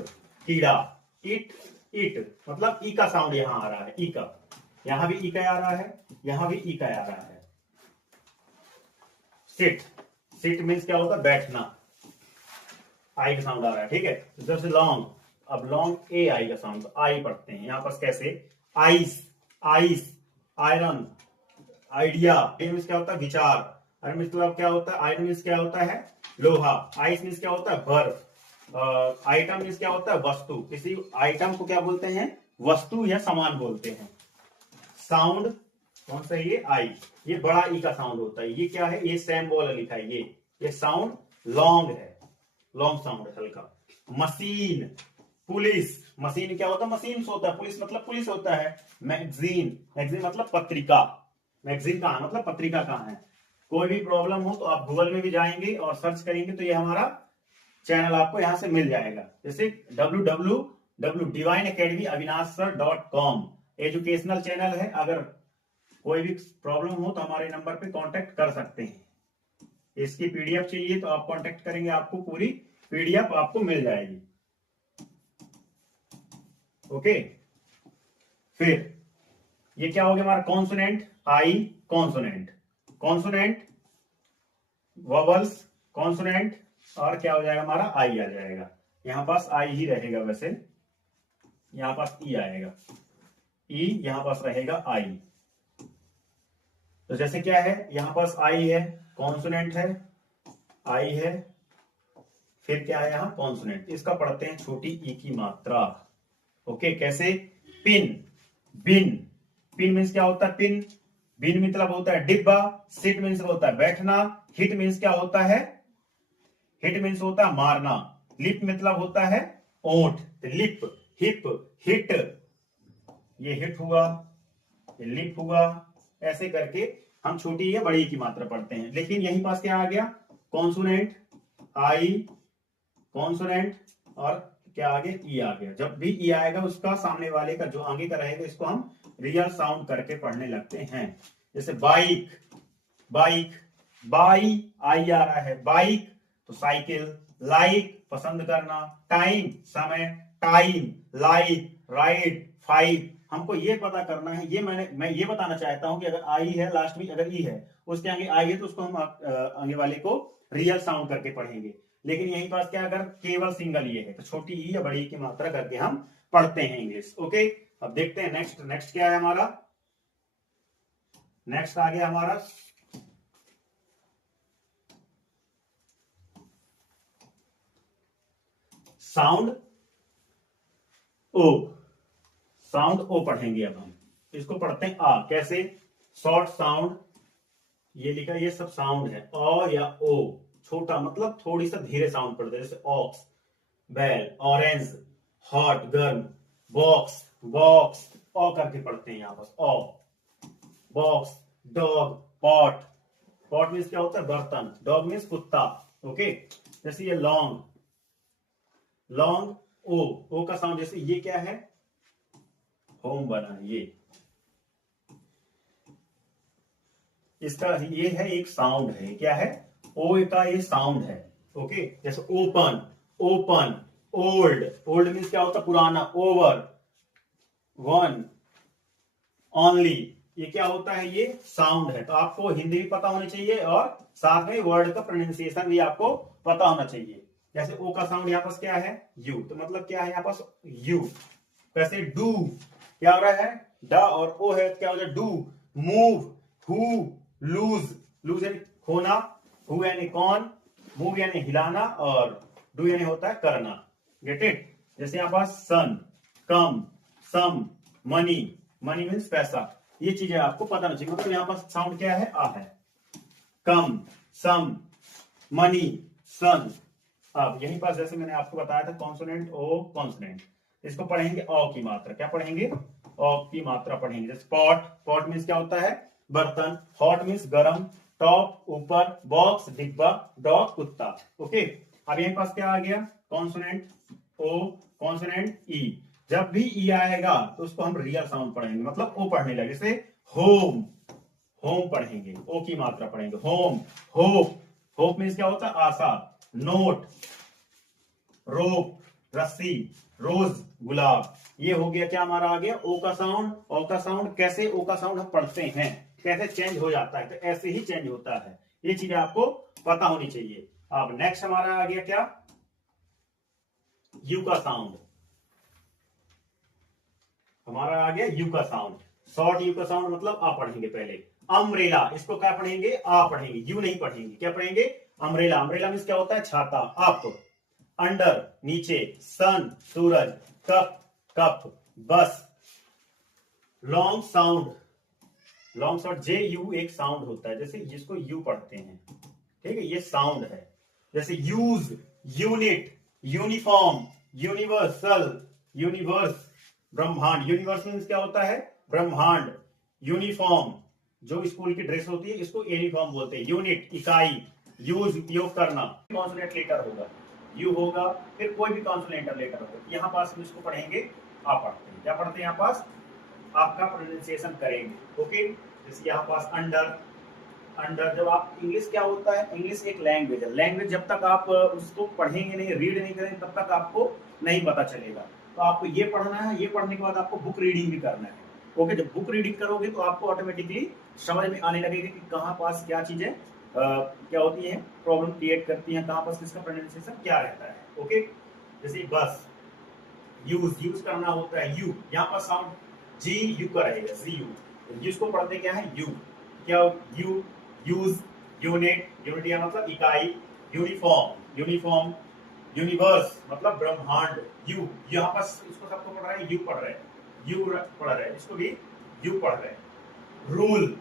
कीड़ा। इट, इट मतलब ई का साउंड यहां आ रहा है, ई का। यहां भी ई का आ रहा है, यहां भी ई का आ रहा है। सिट, सिट मीन्स क्या होता है, बैठना। आई का साउंड आ रहा है, ठीक है। जैसे लॉन्ग, अब लॉन्ग ए आई का साउंड, तो आई पढ़ते हैं यहां पर। कैसे, ice, ice, iron, idea. Means क्या होता है, विचार। आयरन मतलब क्या होता है, आयरन मीन्स क्या होता है, लोहा। आइस मीन्स क्या होता है, बर्फ। आइटम मीन्स क्या होता है, वस्तु। किसी आइटम को क्या बोलते हैं, वस्तु या सामान बोलते हैं। साउंड कौन सा, ये आई। ये बड़ा ई का साउंड होता है। ये क्या है, ये सैम्बोल लिखा है। ये साउंड लॉन्ग है, लॉन्ग साउंड है, हल्का। Machine, police. मशीन क्या होता है, मशीन होता है। पुलिस मतलब पुलिस होता है। मैगजीन, मैगजीन मतलब पत्रिका। मैगजीन कहां मतलब पत्रिका कहां है। कोई भी प्रॉब्लम हो तो आप गूगल में भी जाएंगे और सर्च करेंगे तो ये हमारा चैनल आपको यहां से मिल जाएगा, जैसे www.divineacademyavinashsir.com एजुकेशनल चैनल है। अगर कोई भी प्रॉब्लम हो तो हमारे नंबर पे कांटेक्ट कर सकते हैं। इसकी पीडीएफ चाहिए तो आप कांटेक्ट करेंगे, आपको पूरी पीडीएफ आपको मिल जाएगी। ओके, फिर ये क्या हो गया हमारा कॉन्सोनेंट, आई कॉन्सोनेंट, कॉन्सोनेंट वॉवल्स कॉन्सोनेंट, और क्या हो जाएगा हमारा आई आ जाएगा। यहां पास आई ही रहेगा, वैसे यहां पास ई आएगा, ई यहां पास रहेगा आई। तो जैसे क्या है, यहां पास आई है, कॉन्सोनेंट है, आई है, फिर क्या है यहां कॉन्सोनेंट। इसका पढ़ते हैं छोटी ई की मात्रा। ओके, कैसे, पिन, बिन, पिन मीन्स क्या होता है, पिन, बिन मतलब होता है डिब्बा, सिट मीन्स होता है बैठना, हिट मीन्स क्या होता है, हिट मीन्स होता है मारना, लिप मतलब होता है ओंठ, लिप, हिप, हिट, ये हिट हुआ, ये लिप हुआ, ऐसे करके हम छोटी या बड़ी की मात्रा पढ़ते हैं। लेकिन यहीं पास क्या आ गया, कॉन्सोनेंट, आई कॉन्सोनेंट, और क्या आगे ई आ गया। जब भी ई आएगा उसका सामने वाले का जो आगे का रहेगा इसको हम रियल साउंड करके पढ़ने लगते हैं। जैसे बाइक, बाइक, बाई आई आ रहा है, बाइक तो साइकिल, लाइक पसंद करना, टाइम समय, टाइम, लाइक, राइट, फाइव। हमको ये पता करना है, ये मैं ये बताना चाहता हूं कि अगर आई है लास्ट में, अगर ई है उसके आगे आई है तो उसको हम आगे वाले को रियल साउंड करके पढ़ेंगे। लेकिन यहीं पास क्या, अगर केवल सिंगल ये है तो छोटी ई या बड़ी की मात्रा करके हम पढ़ते हैं इंग्लिश। ओके, अब देखते हैं नेक्स्ट, नेक्स्ट क्या है हमारा, नेक्स्ट आ गया हमारा साउंड ओ, साउंड ओ पढ़ेंगे। अब हम इसको पढ़ते हैं आ, कैसे, शॉर्ट साउंड, ये लिखा, ये सब साउंड है, अ या ओ, छोटा मतलब थोड़ी सा धीरे साउंड पढ़ते हैं, जैसे ऑक्स, बैल, ऑरेंज, हॉट गर्म, बॉक्स, बॉक्स, ओ करके पढ़ते हैं यहां पर, O, box, dog, pot, pot means क्या होता है बर्तन, डॉग मीन्स कुत्ता। ओके, जैसे ये लॉन्ग, लॉन्ग ओ, ओ का साउंड, जैसे ये क्या है, होम बना है, ये इसका ये है एक साउंड है, क्या है, ओ का ये साउंड है। ओके, जैसे open, open, old, old means क्या होता है पुराना, ओवर, वन, ओनली, ये क्या होता है, ये साउंड है। तो आपको हिंदी भी पता होनी चाहिए और साथ में वर्ड का प्रोनाउंसिएशन भी आपको पता होना चाहिए। जैसे ओ का साउंड यहाँ पास क्या है, यू, तो मतलब क्या है यहाँ पास यू। कैसे डू, क्या हो रहा है, ड और ओ है, क्या हो जाए do, move, who, lose, lose यानी खोना, हु यानी कौन, मूव यानी हिलाना, और डू यानी होता है करना। Get it. जैसे यहाँ पास सन, कम, सम, मनी, मनी मीन्स पैसा, ये चीजें आपको पता नहीं चाहिए। मतलब यहाँ पास साउंड क्या है, आ है, कम, सम, मनी, सन। अब यहीं पास जैसे मैंने आपको बताया था कॉन्सोनेंट ओ, कॉन्सोनेंट, इसको पढ़ेंगे अ की मात्रा, क्या पढ़ेंगे, अ की मात्रा पढ़ेंगे। जैसे पॉट, पॉट मीन्स क्या होता है बर्तन, हॉट मीन्स गरम, टॉप ऊपर, बॉक्स डिब्बा, डॉग कुत्ता। ओके, अब यहीं पास क्या आ गया, कॉन्सोनेंट ओ, कॉन्सोनेंट ई। जब भी ई आएगा तो उसको हम रियल साउंड पढ़ेंगे, मतलब ओ पढ़ने लगे। जैसे होम, होम पढ़ेंगे, ओ की मात्रा पढ़ेंगे, होम, होप, होप मीन्स क्या होता है आशा, नोट, रोप, रस्सी, रोज गुलाब। ये हो गया क्या हमारा आ गया ओ का साउंड। ओ का साउंड कैसे, ओ का साउंड हम पढ़ते हैं, कैसे चेंज हो जाता है, तो ऐसे ही चेंज होता है। ये चीजें आपको पता होनी चाहिए। अब नेक्स्ट हमारा आ गया क्या, यू का साउंड, हमारा आ गया यू का साउंड। शॉर्ट यू का साउंड मतलब आ पढ़ेंगे पहले। अम्ब्रेला, इसको क्या पढ़ेंगे, आ पढ़ेंगे, यू नहीं पढ़ेंगे, क्या पढ़ेंगे, अम्ब्रेला। अम्ब्रेला मीन्स क्या होता है छाता, अप, अंडर नीचे, सन सूरज, कप कप, बस। Long sound, long sound J you एक साउंड होता है, जैसे जिसको यू पढ़ते हैं, ठीक है, ये साउंड है। जैसे use, unit, uniform, universal, universe, ब्रह्मांड, यूनिवर्स मीन्स क्या होता है ब्रह्मांड, यूनिफॉर्म जो स्कूल की ड्रेस होती है इसको यूनिफॉर्म बोलते हैं, यूनिट इकाई, यूज उपयोग करना, कॉन्सोनेंट लेटर होगा। यू होगा, फिर कोई भी कॉन्सोनेंटल लेटर होगा। यहाँ पास हम इसको पढ़ेंगे, आप पढ़ते हैं क्या पढ़ते हैं, यहाँ पास आपका प्रोनाउंसिएशन करेंगे। ओके, जैसे यहाँ पास अंडर, अंडर जब आप इंग्लिश क्या होता है, इंग्लिश एक लैंग्वेज है, लैंग्वेज जब तक आप उसको पढ़ेंगे नहीं, रीड नहीं करेंगे, तब तक आपको नहीं पता चलेगा। तो आपको ये पढ़ना है, ये पढ़ने के बाद आपको बुक रीडिंग भी करना है। ओके, जब बुक रीडिंग करोगे तो आपको ऑटोमेटिकली समझ में आने लगेगा कि कहाँ पास क्या चीजें क्या होती है, प्रॉब्लम क्रिएट करती हैं, कहाँ पास किसका प्रोनाउंसिएशन क्या रहता है। ओके, जैसे बस, यूज, यूज करना होता है यू, यहाँ पर साउंड जी यू का रहेगा, जी यू, जिसको पढ़ते क्या है यू, क्या यू, यूज, यूनिट, यूनिट या मतलब इकाई, यूनिफॉर्म, यूनिफॉर्म, यूनिवर्स मतलब ब्रह्मांड, यू, यहाँ पर इसको सबको पढ़ रहा है यू पढ़ रहे हैं, यू पढ़ रहे हैं, इसको भी यू पढ़ रहे हैं। रूल,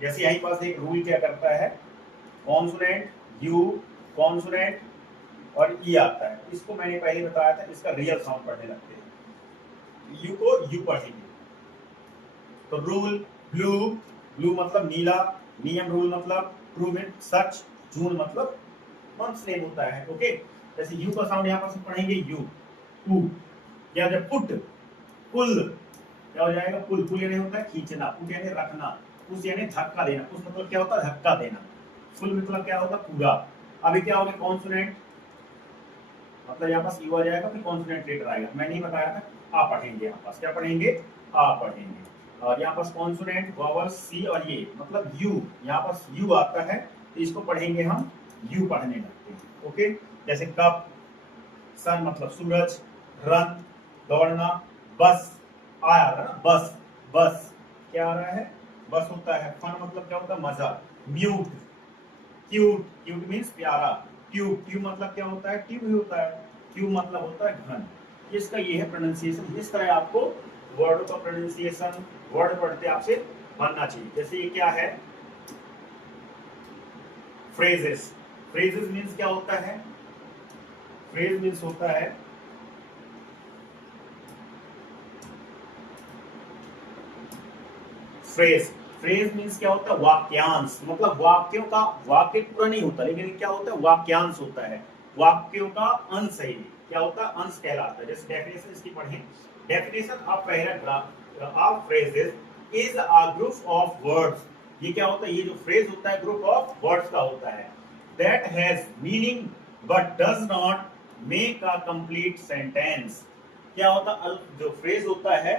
जैसे यहीं पास एक रूल क्या करता है, कॉन्सोनेंट यू, कॉन्सोनेंट और ई आता है, इसको मैंने पहले बताया था, इसका रियल साउंड पढ़ने लगते हैं, यू को यू पढ़ेंगे। तो रूल, ब्लू, ब्लू मतलब नीला, नियम, रूल मतलब प्रूव इट, सच, जून मतलब मंथ नेम होता है। ओके, जैसे यू का साउंड यहाँ पर पढ़ेंगे यू, पू, या जब पुट, पुल क्या हो जाएगा, पुल, पुल यानी होता है खींचना, पुट यानी रखना, पुश यानी धक्का देना, पुश मतलब क्या होता है धक्का देना, फुल मतलब क्या होता है पूरा। अभी क्या होगा, कॉन्सोनेंट मतलब यहाँ पास यू आ जाएगा, फिर कॉन्सोनेंट लेटर आएगा, मैं नहीं बताया था, आप पढ़ेंगे, यहाँ पास क्या पढ़ेंगे, आप पढ़ेंगे। और यहाँ पास कॉन्सोनेंट वावल सी और ये मतलब यू, यहाँ पास यू आता है, तो इसको पढ़ेंगे हम यू पढ़ने लगते हैं। ओके, जैसे कप, सन मतलब सूरज, रन दौड़ना, बस आया था ना, बस, बस क्या आ रहा है, बस होता है, फन मतलब क्या होता है मजा, म्यूट, क्यूट, क्यूट मीन्स प्यारा, ट्यूब, ट्यूब मतलब क्या होता है, ट्यूब ही होता है, ट्यूब मतलब होता है घन। इसका ये है प्रोनाउंसिएशन, इस तरह आपको वर्ड का प्रोनाउंसिएशन वर्ड पढ़ते आपसे बनना चाहिए। जैसे ये क्या है, फ्रेजेस, फ्रेजेस मीन्स क्या होता है, फ्रेज मीन्स होता है फ्रेज, फ्रेज मीन्स क्या होता है वाक्यांश, मतलब वाक्यों का, वाक्य पूरा नहीं होता लेकिन क्या होता है वाक्यांश होता है, वाक्यों का अंश है, क्या होता है अंश कहलाता है। जैसे डेफिनेशन इसकी पढ़ें, definition of paragraph of phrases is a group of words, ये क्या होता है, ये जो फ्रेज होता है ग्रुप ऑफ वर्ड्स का होता है, that has meaning but does not make a complete sentence. क्या होता है, जो फ्रेज होता है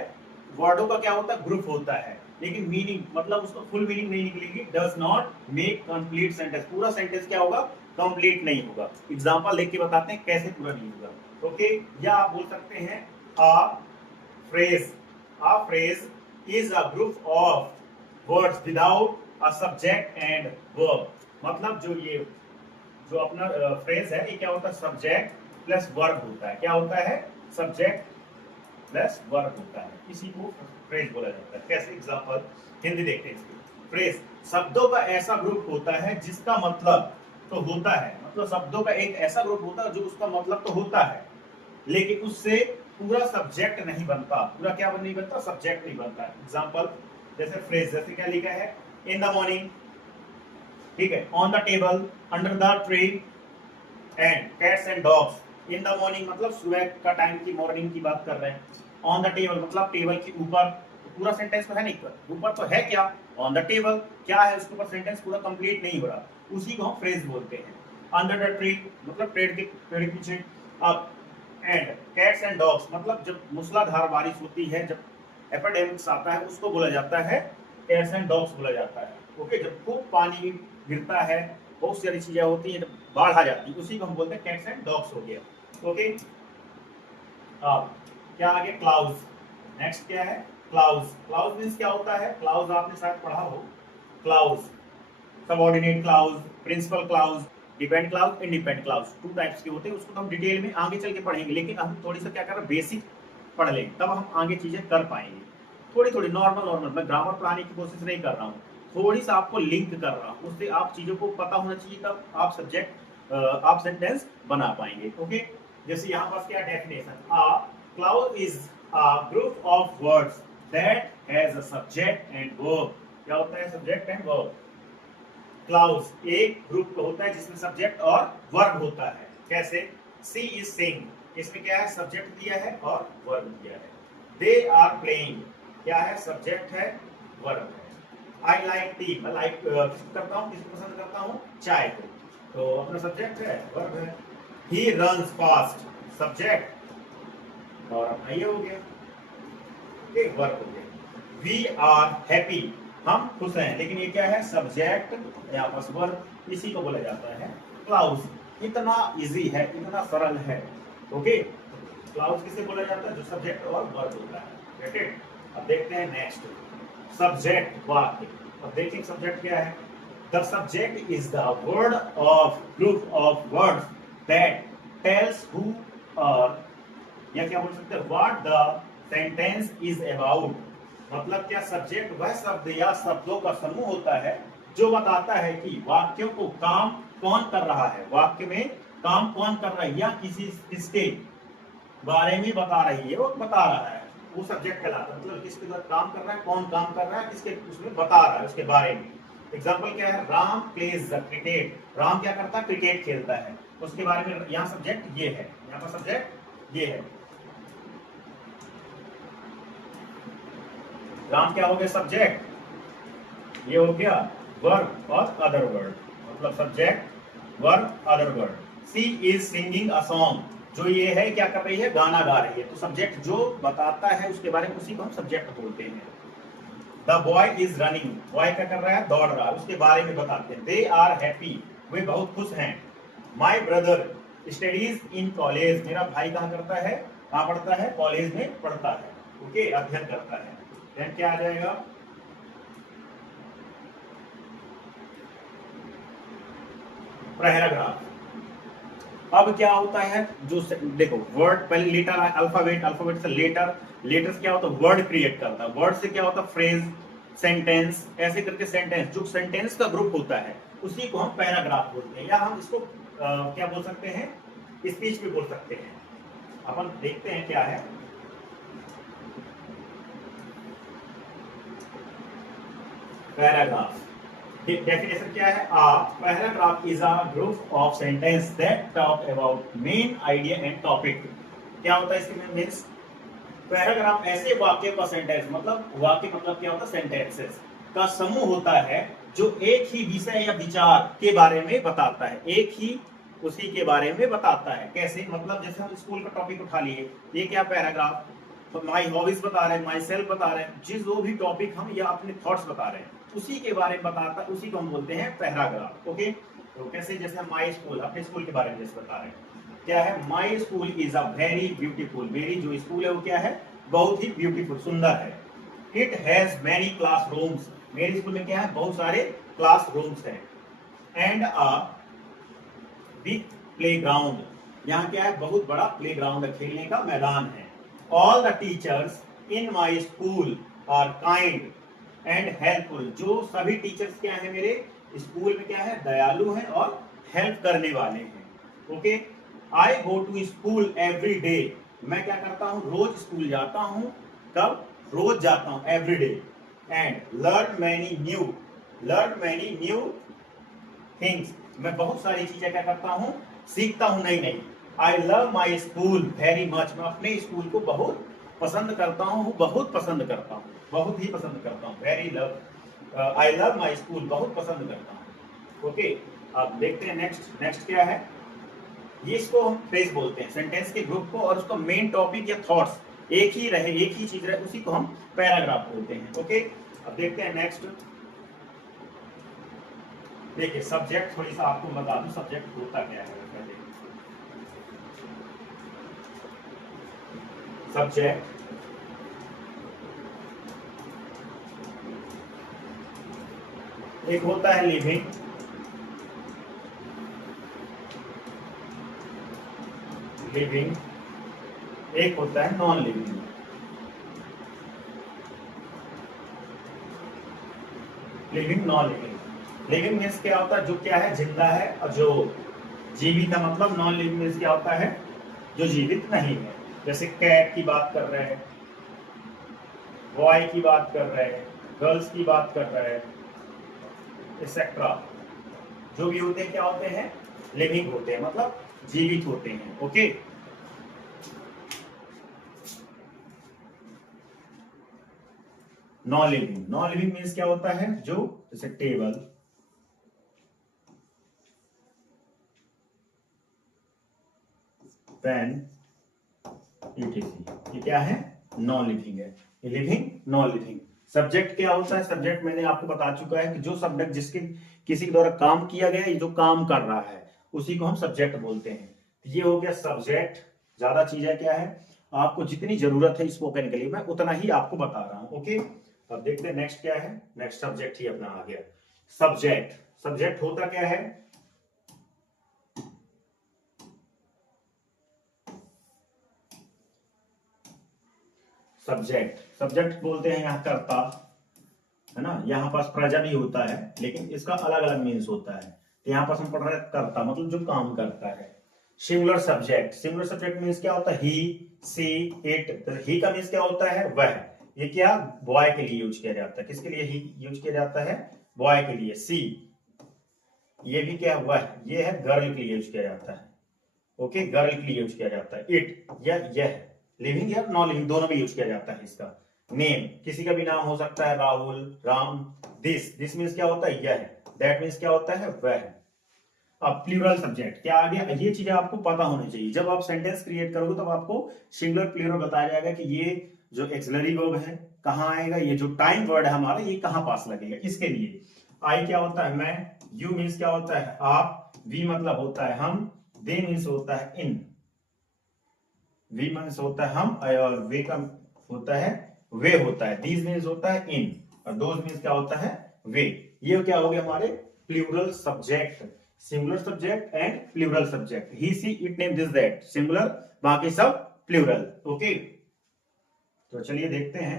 वर्डों का क्या होता है ग्रुप होता है, लेकिन मीनिंग मतलब उसका फुल मीनिंग नहीं निकलेगी, does not make complete sentence, पूरा सेंटेंस क्या होगा कंप्लीट नहीं होगा। एग्जांपल लेके बताते हैं कैसे पूरा नहीं होगा। ओके, या आप बोल सकते हैं a phrase is a group of words without a subject and verb, मतलब जो ये जो अपना फ्रेज है ये क्या होता है सब्जेक्ट प्लस वर्ब होता है, क्या होता है सब्जेक्ट प्लस वर्ब होता है, इसी को फ्रेज बोला जाता है। कैसे, एग्जांपल हिंदी देखते हैं इसकी, फ्रेज शब्दों का ऐसा ग्रुप होता है जिसका मतलब तो होता है, मतलब शब्दों का एक ऐसा ग्रुप होता है जो उसका मतलब तो होता है लेकिन उससे पूरा सब्जेक्ट नहीं बनता, पूरा क्या नहीं बनता, सब्जेक्ट नहीं बनता। एग्जांपल जैसे फ्रेज, जैसे क्या लिखा है इन द मॉर्निंग, ठीक है, on the table, under the tree and cats and dogs. In the morning मतलब सुबह का टाइम की, मॉर्निंग की बात कर रहे हैं, ऑन द टेबल मतलब टेबल के ऊपर, तो पूरा सेंटेंस तो है नहीं, ऊपर तो है क्या ऑन द टेबल, क्या है उसके ऊपर, सेंटेंस पूरा कंप्लीट नहीं हो रहा, उसी को हम फ्रेज बोलते हैं। अंडर द ट्री मतलब पेड़ के पीछे, अब एंड कैट्स एंड डॉग्स मतलब जब मूसलाधार बारिश होती है, जब एपिडेमिक्स आता है उसको बोला जाता है कैट्स एंड डॉग्स बोला जाता है। ओके, जब खूब पानी गिरता है, बहुत सारी चीजें होती हैं, जब बाढ़ आ जाती है, उसी को हम बोलते हैं कैट्स एंड डॉग्स हो गया। ओके, अब क्या आगे, क्लाउज, नेक्स्ट क्या है क्लाउज, क्लाउज मीन्स क्या होता है, क्लाउज आपने शायद पढ़ा हो, clause subordinate clause, principal clause, depend clause, independent clause, two types के होते हैं, उसको हम डिटेल में आगे चल के पढ़ेंगे, लेकिन हम थोड़ी सा क्या कर रहे हैं बेसिक पढ़ लें, तब हम आगे चीजें कर पाएंगे। थोड़ी थोड़ी नॉर्मल, मैं ग्रामर पढ़ाने की कोशिश नहीं कर रहा हूँ, थोड़ी सा आपको लिंक कर रहा हूँ, उससे आप चीजों को पता होना चाहिए, तब आप सब्जेक्ट आप सेंटेंस बना पाएंगे। ओके, जैसे यहाँ पास क्या definition, a clause is a group of words that has a subject and verb, क्या होता है सब्जेक्ट एंड वर्ब, क्लाउज एक ग्रुप होता है जिसमें सब्जेक्ट और वर्ब होता है। कैसे, सी इज सिंग, इसमें क्या है, सब्जेक्ट दिया है और वर्ब दिया है। दे आर प्लेइंग, क्या है, सब्जेक्ट है, वर्ब है। आई लाइक टी, मैं लाइक करता हूँ, किसको पसंद करता हूँ, चाय को, तो अपना सब्जेक्ट है, वर्ब है। ही रन्स फास्ट, सब्जेक्ट और अपना ये हो गया, एक वर्ब हो गया। वी आर हैप्पी, हम खुश हैं, लेकिन ये क्या है, सब्जेक्ट या बस वर्ब, इसी को बोला जाता है क्लाउज। इतना इजी है, इतना सरल है। ओके, क्लाउज किसे बोला जाता है, जो सब्जेक्ट और वर्ब होता है। Get it. अब देखते हैं नेक्स्ट, सब्जेक्ट वाक्य। अब देखिए सब्जेक्ट क्या है, the subject is the word of group of words that tells who और, या क्या बोल सकते हैं, what the sentence is about. मतलब क्या, सब्जेक्ट वह शब्द या शब्दों का समूह होता है जो बताता है कि वाक्यों को काम कौन कर रहा है, वाक्य में काम कौन कर रहा है, या किसके बारे में बता रही है, वो बता रहा है, वो सब्जेक्ट कहलाता है। मतलब किसके साथ काम कर रहा है, कौन काम कर रहा है, किसके उसमें बता रहा है, उसके बारे में। एग्जाम्पल क्या है, Ram plays the cricket, Ram क्या करता है, क्रिकेट खेलता है, उसके बारे में यहाँ सब्जेक्ट ये है, यहाँ पर सब्जेक्ट ये है। राम क्या हो गया, सब्जेक्ट, ये हो गया वर्ब और अदर वर्ड, मतलब subject verb other word. She is singing a song, जो ये है क्या कर रही है, गाना गा रही है, तो सब्जेक्ट जो बताता है उसके बारे में, उसी को हम सब्जेक्ट बोलते हैं। The boy is running, boy क्या कर रहा है, दौड़ रहा है, उसके बारे में बताते हैं। दे आर हैप्पी, वे बहुत खुश हैं। My brother studies in college, मेरा भाई कहाँ करता है, कहाँ पढ़ता है, कॉलेज में पढ़ता है। ओके, अध्ययन करता है। देन क्या आ जाएगा, पैराग्राफ। अब क्या होता है, जो देखो वर्ड, पहले लेटर है, अल्फाबेट, अल्फाबेट से लेटर, लेटर से क्या होता है, वर्ड क्रिएट करता है, वर्ड से क्या होता है, फ्रेज, सेंटेंस, ऐसे करके सेंटेंस, जो सेंटेंस का ग्रुप होता है उसी को हम पैराग्राफ बोलते हैं, या हम इसको क्या बोल सकते हैं, स्पीच भी बोल सकते हैं। अपन देखते हैं क्या है, पैराग्राफ। डेफिनेशन क्या है, a paragraph is a group of sentence that talk about main idea and topic। क्या होता है इसके मीन्स, पैराग्राफ ऐसे वाक्य का सेंटेंस, मतलब वाक्य मतलब क्या होता है, सेंटेंसेस का समूह होता है जो एक ही विषय या विचार के बारे में बताता है, एक ही उसी के बारे में बताता है। कैसे, मतलब जैसे हम स्कूल का टॉपिक उठा लिए, ये क्या पैराग्राफ, तो माई हॉबीज बता रहे हैं, माई सेल्फ बता रहे हैं, जिस जो भी टॉपिक हम या अपने थॉट्स बता रहे हैं उसी के बारे में बताता है, उसी को हम बोलते हैं पैराग्राफ। ओके, तो कैसे, जैसे माई स्कूल, अपने स्कूल के बारे में जैसे बता रहे हैं, क्या है, my school is a very beautiful, मेरी जो स्कूल है वो क्या है, बहुत ही ब्यूटीफुल, सुंदर है। इट हैज मैनी क्लासरूम्स, मेरे स्कूल में क्या है, बहुत सारे क्लासरूम्स हैं। एंड अ बिग प्लेग्राउंड, यहाँ क्या है, बहुत बड़ा प्लेग्राउंड है, खेलने का मैदान है। All the teachers in my school are kind and helpful, जो सभी टीचर्स क्या है मेरे स्कूल में, क्या है, दयालु हैं और हेल्प करने वाले हैं। Okay, I go to school every day, मैं क्या करता हूँ, रोज स्कूल जाता हूँ, कब, रोज जाता हूँ, every day. And learn many new things, मैं बहुत सारी चीजें क्या करता हूँ, सीखता हूँ नई नई। I love my school very much, मैं अपने स्कूल को बहुत पसंद करता हूँ, बहुत पसंद करता हूँ, बहुत ही पसंद करता हूँ। Very love, I love my school, बहुत पसंद करता हूँ। ओके, अब देखते हैं नेक्स्ट, नेक्स्ट क्या है, ये इसको हम फ्रेज बोलते हैं, सेंटेंस के ग्रुप को और उसका मेन टॉपिक या थॉट्स एक ही रहे, एक ही चीज रहे, उसी को हम पैराग्राफ बोलते हैं। ओके, अब देखते हैं नेक्स्ट। देखिए सब्जेक्ट, थोड़ी सा आपको बता दूं सब्जेक्ट होता क्या है। सब्जेक्ट एक होता है लिविंग, एक होता है non living. Living, non living. Living means क्या होता है, जो क्या है, जिंदा है, और जो जीवित है, मतलब नॉन लिविंग मीन्स क्या होता है, जो जीवित नहीं है। जैसे कैट की बात कर रहे हैं, बॉय की बात कर रहे हैं, गर्ल्स की बात कर रहे हैं, एक्सेट्रा, जो भी होते हैं क्या होते हैं, लिविंग होते हैं, मतलब जीवित होते हैं। Okay, non living, non living means क्या होता है, जो जैसे टेबल, पेन, ईटीसी, ये क्या है, नॉन लिविंग है। ये लिविंग, नॉन लिविंग। सब्जेक्ट क्या होता है, सब्जेक्ट मैंने आपको बता चुका है कि जो सब्जेक्ट जिसके किसी के द्वारा काम किया गया, जो काम कर रहा है उसी को हम सब्जेक्ट बोलते हैं। ये हो गया सब्जेक्ट। ज्यादा चीजें क्या है, आपको जितनी जरूरत है स्पोकन के लिए मैं उतना ही आपको बता रहा हूं। ओके, अब देखते हैं नेक्स्ट क्या है। नेक्स्ट सब्जेक्ट ही अपना आ गया सब्जेक्ट। सब्जेक्ट होता क्या है, सब्जेक्ट, सब्जेक्ट बोलते हैं यहाँ कर्ता, है ना। यहाँ पास प्रजा भी होता है लेकिन इसका अलग अलग मीन्स होता है। तो यहाँ पास हम पढ़ रहे हैं कर्ता, मतलब जो काम करता है। Singular subject, singular subject means क्या होता है, ही, सी, इट। तो ही का मीन्स क्या होता है, वह। ये क्या बॉय के लिए यूज किया जाता है, किसके लिए ही यूज किया जाता है, बॉय के लिए। सी, ये भी क्या वह, ये है गर्ल के लिए यूज किया जाता है। ओके, गर्ल के लिए यूज किया जाता है। इट या यह, लिविंग या नॉन लिविंग दोनों भी यूज किया जाता है इसका। नेम, किसी का भी नाम हो सकता है, राहुल, राम। दिस मीन्स क्या होता है, यह। दैट मीन्स क्या होता है, वह। अब प्लूरल सब्जेक्ट क्या आ गया, ये चीजें आपको पता होनी चाहिए। जब आप सेंटेंस क्रिएट करोगे तब आपको सिंगुलर प्लूरल बताया जाएगा कि ये जो एक्सिलरी वर्ब है कहां आएगा, ये जो टाइम वर्ड है हमारा ये कहां पास लगेगा। इसके लिए आई क्या होता है, मैं। यू मीन्स क्या होता है, आप। वी मतलब होता है हम। दे मीन्स होता है इन। वी मीन्स होता है हम, और वे का होता है वे होता है। दीज मीन्स होता है इन, और दोज मीन्स क्या होता है, वे। ये क्या हो गया हमारे plural subject, singular subject and plural subject. He, she, it, name, this, that singular, बाकी सब प्लूरल। ओके, तो चलिए देखते हैं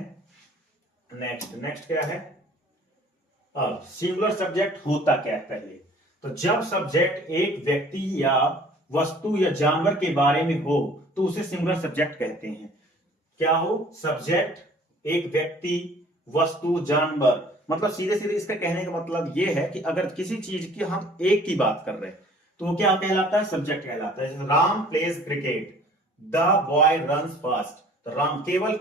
नेक्स्ट। नेक्स्ट क्या है, अब सिंगुलर सब्जेक्ट होता क्या है पहले। तो जब सब्जेक्ट एक व्यक्ति या वस्तु या जानवर के बारे में हो तो उसे सिंगुलर सब्जेक्ट कहते हैं। क्या हो, सब्जेक्ट एक व्यक्ति, वस्तु, जानवर, मतलब सीधे सीधे इसका कहने का मतलब यह है कि अगर किसी चीज की हम एक की बात कर रहे हैं तो वो क्या कहलाता है, सब्जेक्ट कहलाता है। जैसे Ram pledge cricket, the boy runs fast. तो राम, केवल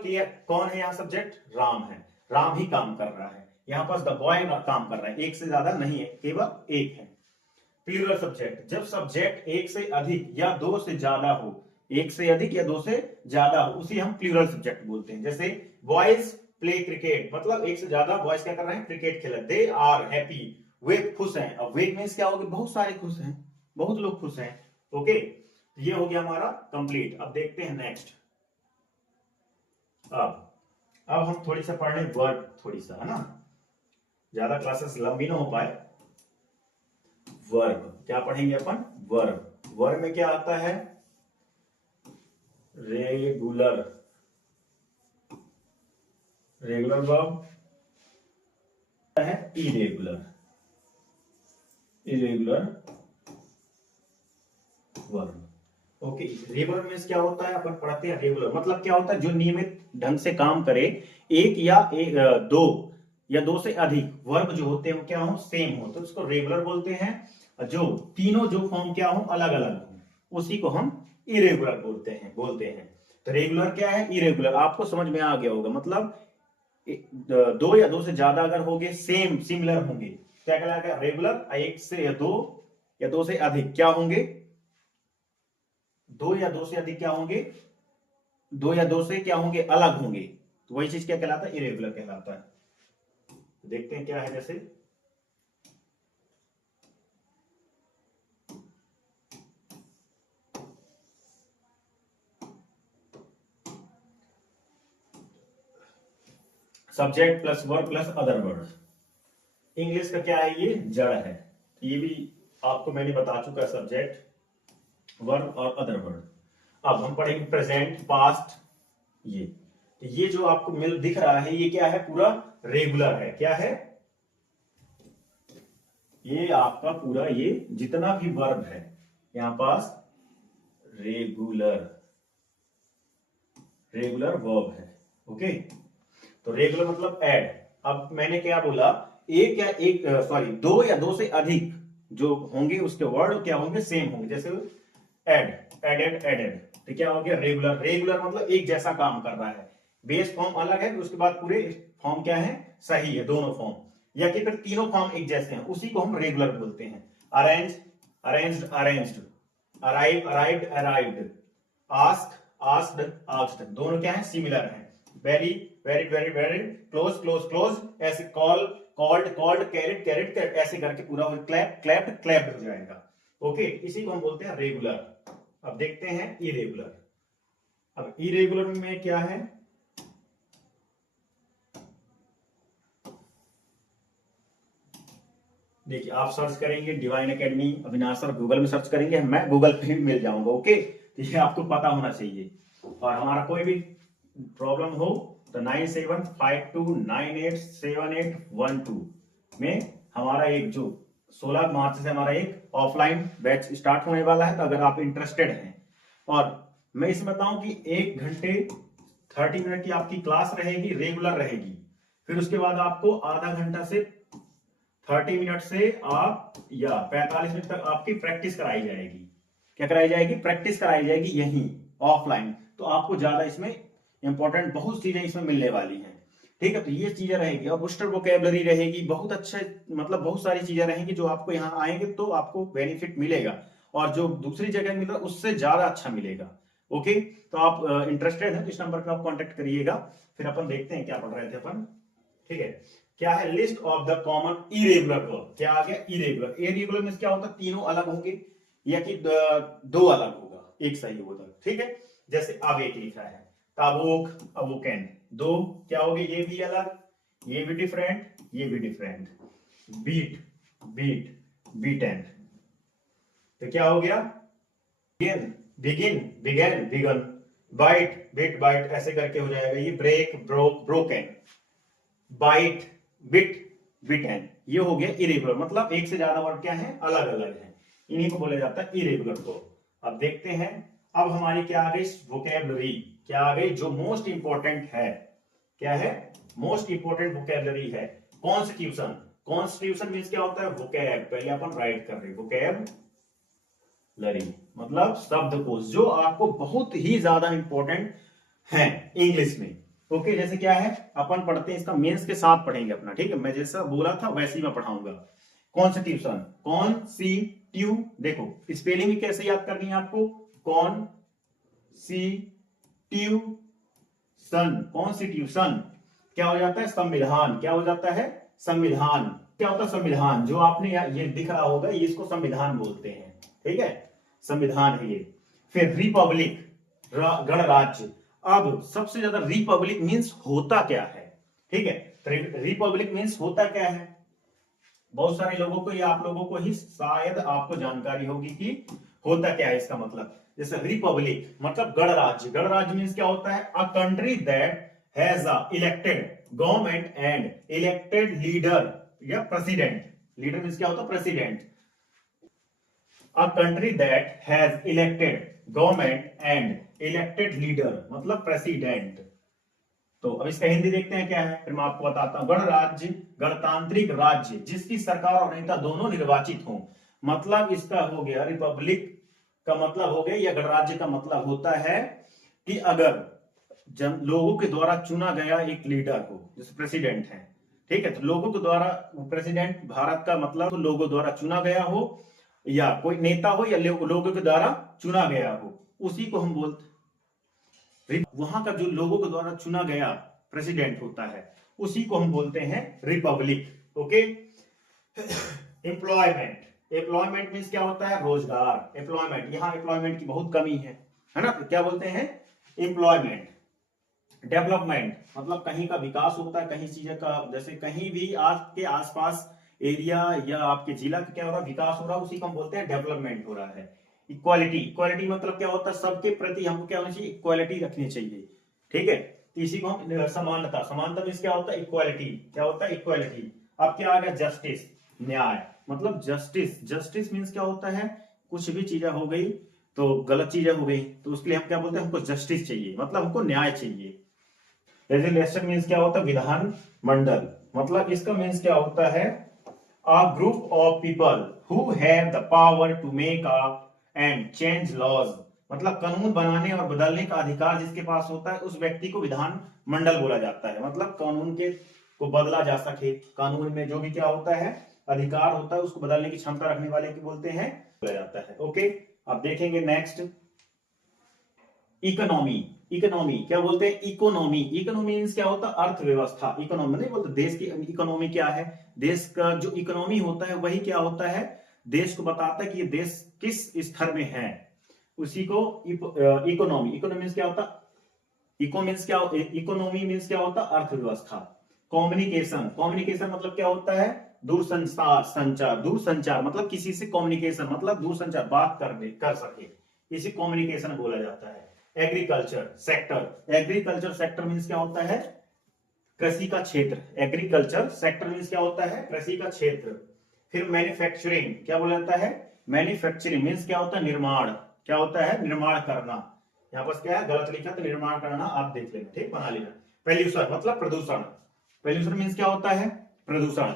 कौन है यहाँ सब्जेक्ट, राम है। राम ही काम कर रहा है, यहाँ पास द बॉय काम कर रहा है, एक से ज्यादा नहीं है, केवल एक है। प्लूरल सब्जेक्ट, जब सब्जेक्ट एक से अधिक या दो से ज्यादा हो, एक से अधिक या दो से ज्यादा हो, उसे हम प्लूरल सब्जेक्ट बोलते हैं। जैसे बॉयज प्ले क्रिकेट, मतलब एक से ज्यादा बॉयज क्या कर रहे हैं, क्रिकेट खेल रहे हैं। दे आर हैप्पी, वे खुश हैं। अब वे मींस क्या होगा, बहुत सारे खुश हैं, बहुत लोग खुश हैं। ओके, ये हो गया हमारा कंप्लीट। अब देखते हैं नेक्स्ट। अब हम थोड़ी सा पढ़ लें वर्ड, थोड़ी सा, है ना, ज्यादा क्लासेस लंबी ना हो पाए। वर्ब क्या पढ़ेंगे अपन, वर्ब। वर्ब में क्या आता है, रेगुलर, रेगुलर वर्ब है, irregular, irregular verb. Okay, regular means क्या होता है, अपन पढ़ते हैं रेगुलर मतलब क्या होता है, जो नियमित ढंग से काम करे। एक या दो या दो से अधिक वर्ब जो होते हैं वो क्या हो, सेम हो, तो उसको रेगुलर बोलते हैं। जो तीनों जो फॉर्म क्या हो, अलग अलग हो, उसी को हम इरेगुलर बोलते हैं। तो रेगुलर क्या है, इरेगुलर, आपको समझ में आ गया होगा। मतलब दो या दो से ज्यादा अगर होंगे, सेम सिमिलर होंगे, क्या कहलाएगा, रेगुलर। एक से या दो से अधिक क्या होंगे, दो या दो से अधिक क्या होंगे, दो या दो से क्या होंगे, अलग होंगे, तो वही चीज क्या कहलाता है, इरेगुलर कहलाता है। देखते हैं क्या है, जैसे subject plus verb plus other word. English का क्या है, ये जड़ है, ये भी आपको मैंने बता चुका है, सब्जेक्ट, वर्ब और अदर वर्ड। अब हम पढ़ेंगे प्रेजेंट, पास्ट। ये जो आपको मिल दिख रहा है ये क्या है, पूरा रेगुलर है। क्या है, ये आपका पूरा, ये जितना भी वर्ब है यहां पास रेगुलर, रेगुलर वर्ब है। ओके, तो रेगुलर मतलब ऐड। अब मैंने क्या बोला, एक या दो या दो से अधिक जो होंगे उसके वर्ड क्या होंगे, सेम होंगे। जैसे एडेड। तो क्या हो गया रेगुलर। रेगुलर मतलब एक जैसा काम कर रहा है। बेस फॉर्म अलग है, उसके बाद पूरे फॉर्म क्या है, सही है दोनों फॉर्म, या कि फिर तीनों फॉर्म एक जैसे हैं, उसी को हम रेगुलर बोलते हैं। Arrange, arranged, arranged, arrive, arrived, arrived, ask, asked, asked, दोनों क्या है, सिमिलर हैं। Very, very, very, very, close, close, close, ऐसे call, called, called, carried, carried, ऐसे करके पूरा क्लैप, क्लैप्ड, क्लैप्ड हो जाएगा। ओके, इसी को हम बोलते हैं रेगुलर। अब देखते हैं इरेगुलर। अब इरेगुलर में क्या है, देखिए आप सर्च करेंगे divine academy Avinash sir, Google में सर्च करेंगे, मैं गूगल पे भी मिल जाऊंगा। ओके, तो ये आपको पता होना चाहिए। और हमारा कोई भी प्रॉब्लम हो तो 9752987812 में हमारा एक जो 16 मार्च से हमारा एक ऑफलाइन बैच स्टार्ट होने वाला है। तो अगर आप इंटरेस्टेड हैं, और मैं इसमें बताऊं कि 1 घंटे 30 मिनट की आपकी क्लास रहेगी, रेगुलर रहेगी। फिर उसके बाद आपको आधा घंटा से 30 मिनट से आप या 45 मिनट तक आपकी प्रैक्टिस कराई जाएगी। क्या कराई जाएगी, प्रैक्टिस कराई जाएगी यहीं ऑफलाइन। तो आपको ज्यादा इसमें इंपॉर्टेंट बहुत चीजें इसमें मिलने वाली हैं। ठीक है, तो ये चीजें रहेगी, और बूस्टर वोकेबलरी रहेगी, बहुत अच्छे मतलब बहुत सारी चीजें रहेंगी जो आपको यहाँ आएंगे तो आपको बेनिफिट मिलेगा, और जो दूसरी जगह मिल रहा है उससे ज्यादा अच्छा मिलेगा। ओके, तो आप इंटरेस्टेड हैं तो इस नंबर पे आप कांटेक्ट करिएगा। फिर अपन देखते हैं क्या पढ़ रहे थे अपन। ठीक है, क्या है, list of the common irregular verb. क्या आ गया, इरेगुलर। इरेगुलर में क्या होता है, तीनों अलग होंगे या कि दो अलग होगा, एक सही होगा। ठीक है, जैसे अवेक लिखा है, ताबूक, अवोकेन, दो क्या हो गए, ये भी अलग, ये भी डिफरेंट, ये भी डिफरेंट। बीट, बीट, बीटेन, तो क्या हो गया, begin, begin, began, begun, bite, bit, bite, ऐसे करके हो जाएगा। ये break, broke, broken, bite, bit, bitten, ये हो गया इरेगुलर। मतलब एक से ज्यादा वर्ड क्या है, अलग अलग है, इन्हीं को बोला जाता है इरेगुलर को। अब देखते हैं, अब हमारी क्या आ गई, वोकेबलरी क्या आ गई, जो मोस्ट इंपॉर्टेंट है। क्या है, मोस्ट इंपॉर्टेंट वोकेबलरी है, कॉन्स्टिट्यूशन। कॉन्स्टिट्यूशन मींस क्या होता है, वोकैब, पहले अपन राइट कर रहे, वोकैबलरी मतलब शब्दकोश, जो आपको बहुत ही ज्यादा इंपॉर्टेंट है इंग्लिश में। ओके, जैसे क्या है, अपन पढ़ते हैं, इसका मेंस के साथ पढ़ेंगे अपना। ठीक है, मैं जैसा बोला था वैसे ही मैं पढ़ाऊंगा। कॉन्स्टिट्यूशन, कौन सी ट्यू, देखो स्पेलिंग कैसे याद करनी है आपको, कौन सी ट्यू सन, कॉन्स्टिट्यूशन क्या हो जाता है, संविधान। क्या हो जाता है, संविधान। क्या होता है, संविधान। जो आपने ये दिख रहा होगा, ये इसको संविधान बोलते हैं। ठीक है, संविधान है ये। फिर रिपब्लिक, गणराज्य। अब सबसे ज्यादा रिपब्लिक मींस होता क्या है। ठीक है, तो रिपब्लिक मींस होता क्या है, बहुत सारे लोगों को या आप लोगों को ही शायद आपको जानकारी होगी कि होता क्या है इसका मतलब। जैसे रिपब्लिक मतलब गणराज्य। गणराज्य मींस क्या होता है, a country that has a elected government and elected leader या प्रेसिडेंट। लीडर मींस क्या होता है, president. A country that has elected government and elected leader मतलब प्रेसिडेंट। तो अब इसका हिंदी देखते हैं क्या है, फिर मैं आपको बताता हूं। गणराज्य, गणतांत्रिक राज्य जिसकी सरकार और नेता दोनों निर्वाचित हों। मतलब इसका हो गया, रिपब्लिक का मतलब हो गया, या गणराज्य का मतलब होता है कि अगर लोगों के द्वारा चुना गया एक लीडर हो, जैसे प्रेसिडेंट है। ठीक है, तो लोगों के द्वारा, प्रेसिडेंट भारत का मतलब लोगों द्वारा चुना गया हो, या कोई नेता हो, या लोगों के द्वारा चुना गया हो, उसी को हम बोलते। वहां का जो लोगों के द्वारा चुना गया प्रेसिडेंट होता है, उसी को हम बोलते हैं Republic. Okay, employment, employment means क्या होता है, रोजगार। एम्प्लॉयमेंट, यहाँ एम्प्लॉयमेंट की बहुत कमी है ना, तो क्या बोलते हैं, एम्प्लॉयमेंट। डेवलपमेंट मतलब कहीं का विकास होता है, कहीं चीजें का, जैसे कहीं भी आपके आसपास एरिया या आपके जिला का क्या हो रहा है, विकास हो रहा है, उसी को हम बोलते हैं डेवलपमेंट हो रहा है। इक्वालिटी, इक्वालिटी मतलब क्या होता है, सबके प्रति हमको क्या होना चाहिए, इक्वालिटी रखनी चाहिए। ठीक है, तो इसी को हम समानता, समानता मींस क्या होता है, इक्वालिटी। क्या होता है, इक्वालिटी। अब क्या आ गया, जस्टिस, न्याय। मतलब जस्टिस, जस्टिस मींस क्या होता है, कुछ भी चीजें हो गई तो गलत चीजें हो गई तो उसके लिए हम क्या बोलते हैं, हमको जस्टिस चाहिए, मतलब हमको न्याय चाहिए। लेजिस्लेशन मींस क्या होता है, विधान मंडल। मतलब इसका मींस क्या होता है, a group of people who have the power to make a and change laws, मतलब कानून बनाने और बदलने का अधिकार जिसके पास होता है उस व्यक्ति को विधान मंडल बोला जाता है। मतलब कानून के को बदला जा सके, कानून में जो भी क्या होता है अधिकार होता है उसको बदलने की क्षमता रखने वाले को बोलते हैं बोला जाता है। ओके, अब देखेंगे नेक्स्ट इकोनॉमी। इकोनॉमी क्या बोलते हैं? इकोनॉमी। इकोनॉमी मींस क्या होता है? अर्थव्यवस्था। इकोनॉमी नहीं बोलते देश की इकोनॉमी क्या है, देश का जो इकोनॉमी होता है वही क्या होता है, देश को बताता है कि ये देश किस स्तर में है, उसी को इकोनॉमी। इकोनॉमी मींस क्या होता? इको मींस क्या? इकोनॉमी मींस क्या होता? अर्थव्यवस्था। कम्युनिकेशन। कम्युनिकेशन मतलब क्या होता है? दूरसंचार। संचार, दूरसंचार मतलब किसी से कम्युनिकेशन मतलब दूरसंचार, बात कर सके, इसे कम्युनिकेशन बोला जाता है। Agriculture sector. Agriculture sector means क्या होता है? कृषि का क्षेत्र। एग्रीकल्चर सेक्टर मींस क्या होता है? कृषि का क्षेत्र। फिर मैन्युफैक्चरिंग क्या बोला जाता है? मैन्युफैक्चरिंग मींस क्या होता है? निर्माण। क्या होता है? निर्माण करना। यहाँ पर क्या है? गलत लिखा तो निर्माण करना आप देख लेना, ठीक, बना लेना। पॉल्यूशन मतलब प्रदूषण। पॉल्यूशन मींस क्या होता है? प्रदूषण।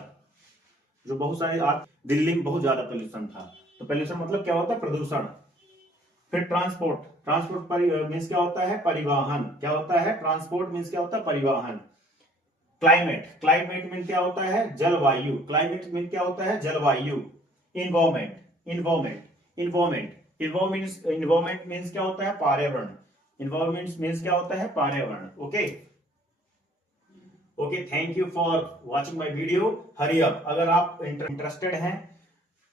जो बहुत सारे आज दिल्ली में बहुत ज्यादा पॉल्यूशन था, तो पॉल्यूशन मतलब क्या होता है? प्रदूषण। फिर ट्रांसपोर्ट। ट्रांसपोर्ट मींस क्या होता है? परिवहन। क्या होता है? ट्रांसपोर्ट मींस क्या होता है? परिवहन। क्लाइमेट। क्लाइमेट मीन क्या होता है? जलवायु। क्लाइमेट मीन क्या होता है? जलवायु। इन्वायरमेंट। इन्वायरमेंट। इन्वायरमेंट मींस क्या होता है? पर्यावरण। इन्वायरमेंट मींस क्या होता है? पर्यावरण। Okay okay, thank you for watching my video. Hurry up. अगर आप इंटरेस्टेड हैं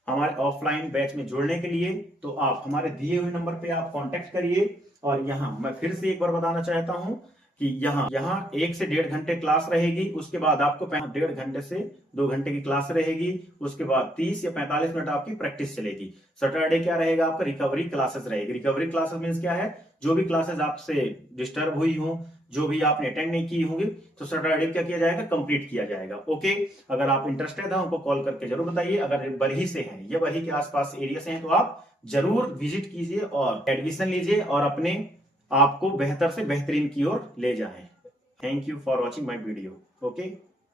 हमारे ऑफलाइन बैच में जुड़ने के लिए तो आप हमारे दिए हुए नंबर पे आप कांटेक्ट करिए। और यहाँ मैं फिर से एक बार बताना चाहता हूँ कि यहाँ 1 से 1.5 घंटे क्लास रहेगी, उसके बाद आपको 1.5 घंटे से 2 घंटे की क्लास रहेगी, उसके बाद 30 या 45 मिनट आपकी प्रैक्टिस चलेगी। सैटरडे क्या रहेगा आपका? रिकवरी क्लासेस रहेगी। रिकवरी क्लासेस मींस क्या है? जो भी क्लासेस आपसे डिस्टर्ब हुई हो, जो भी आपने अटेंड नहीं की होंगी, तो सैटरडे क्या किया जाएगा? कंप्लीट किया जाएगा। ओके, अगर आप इंटरेस्टेड हैं हमको कॉल करके जरूर बताइए। अगर बरही से हैं या बरही के आसपास एरिया से हैं तो आप जरूर विजिट कीजिए और एडमिशन लीजिए और अपने आपको बेहतर से बेहतरीन की ओर ले जाएं। Thank you for watching my video. Okay.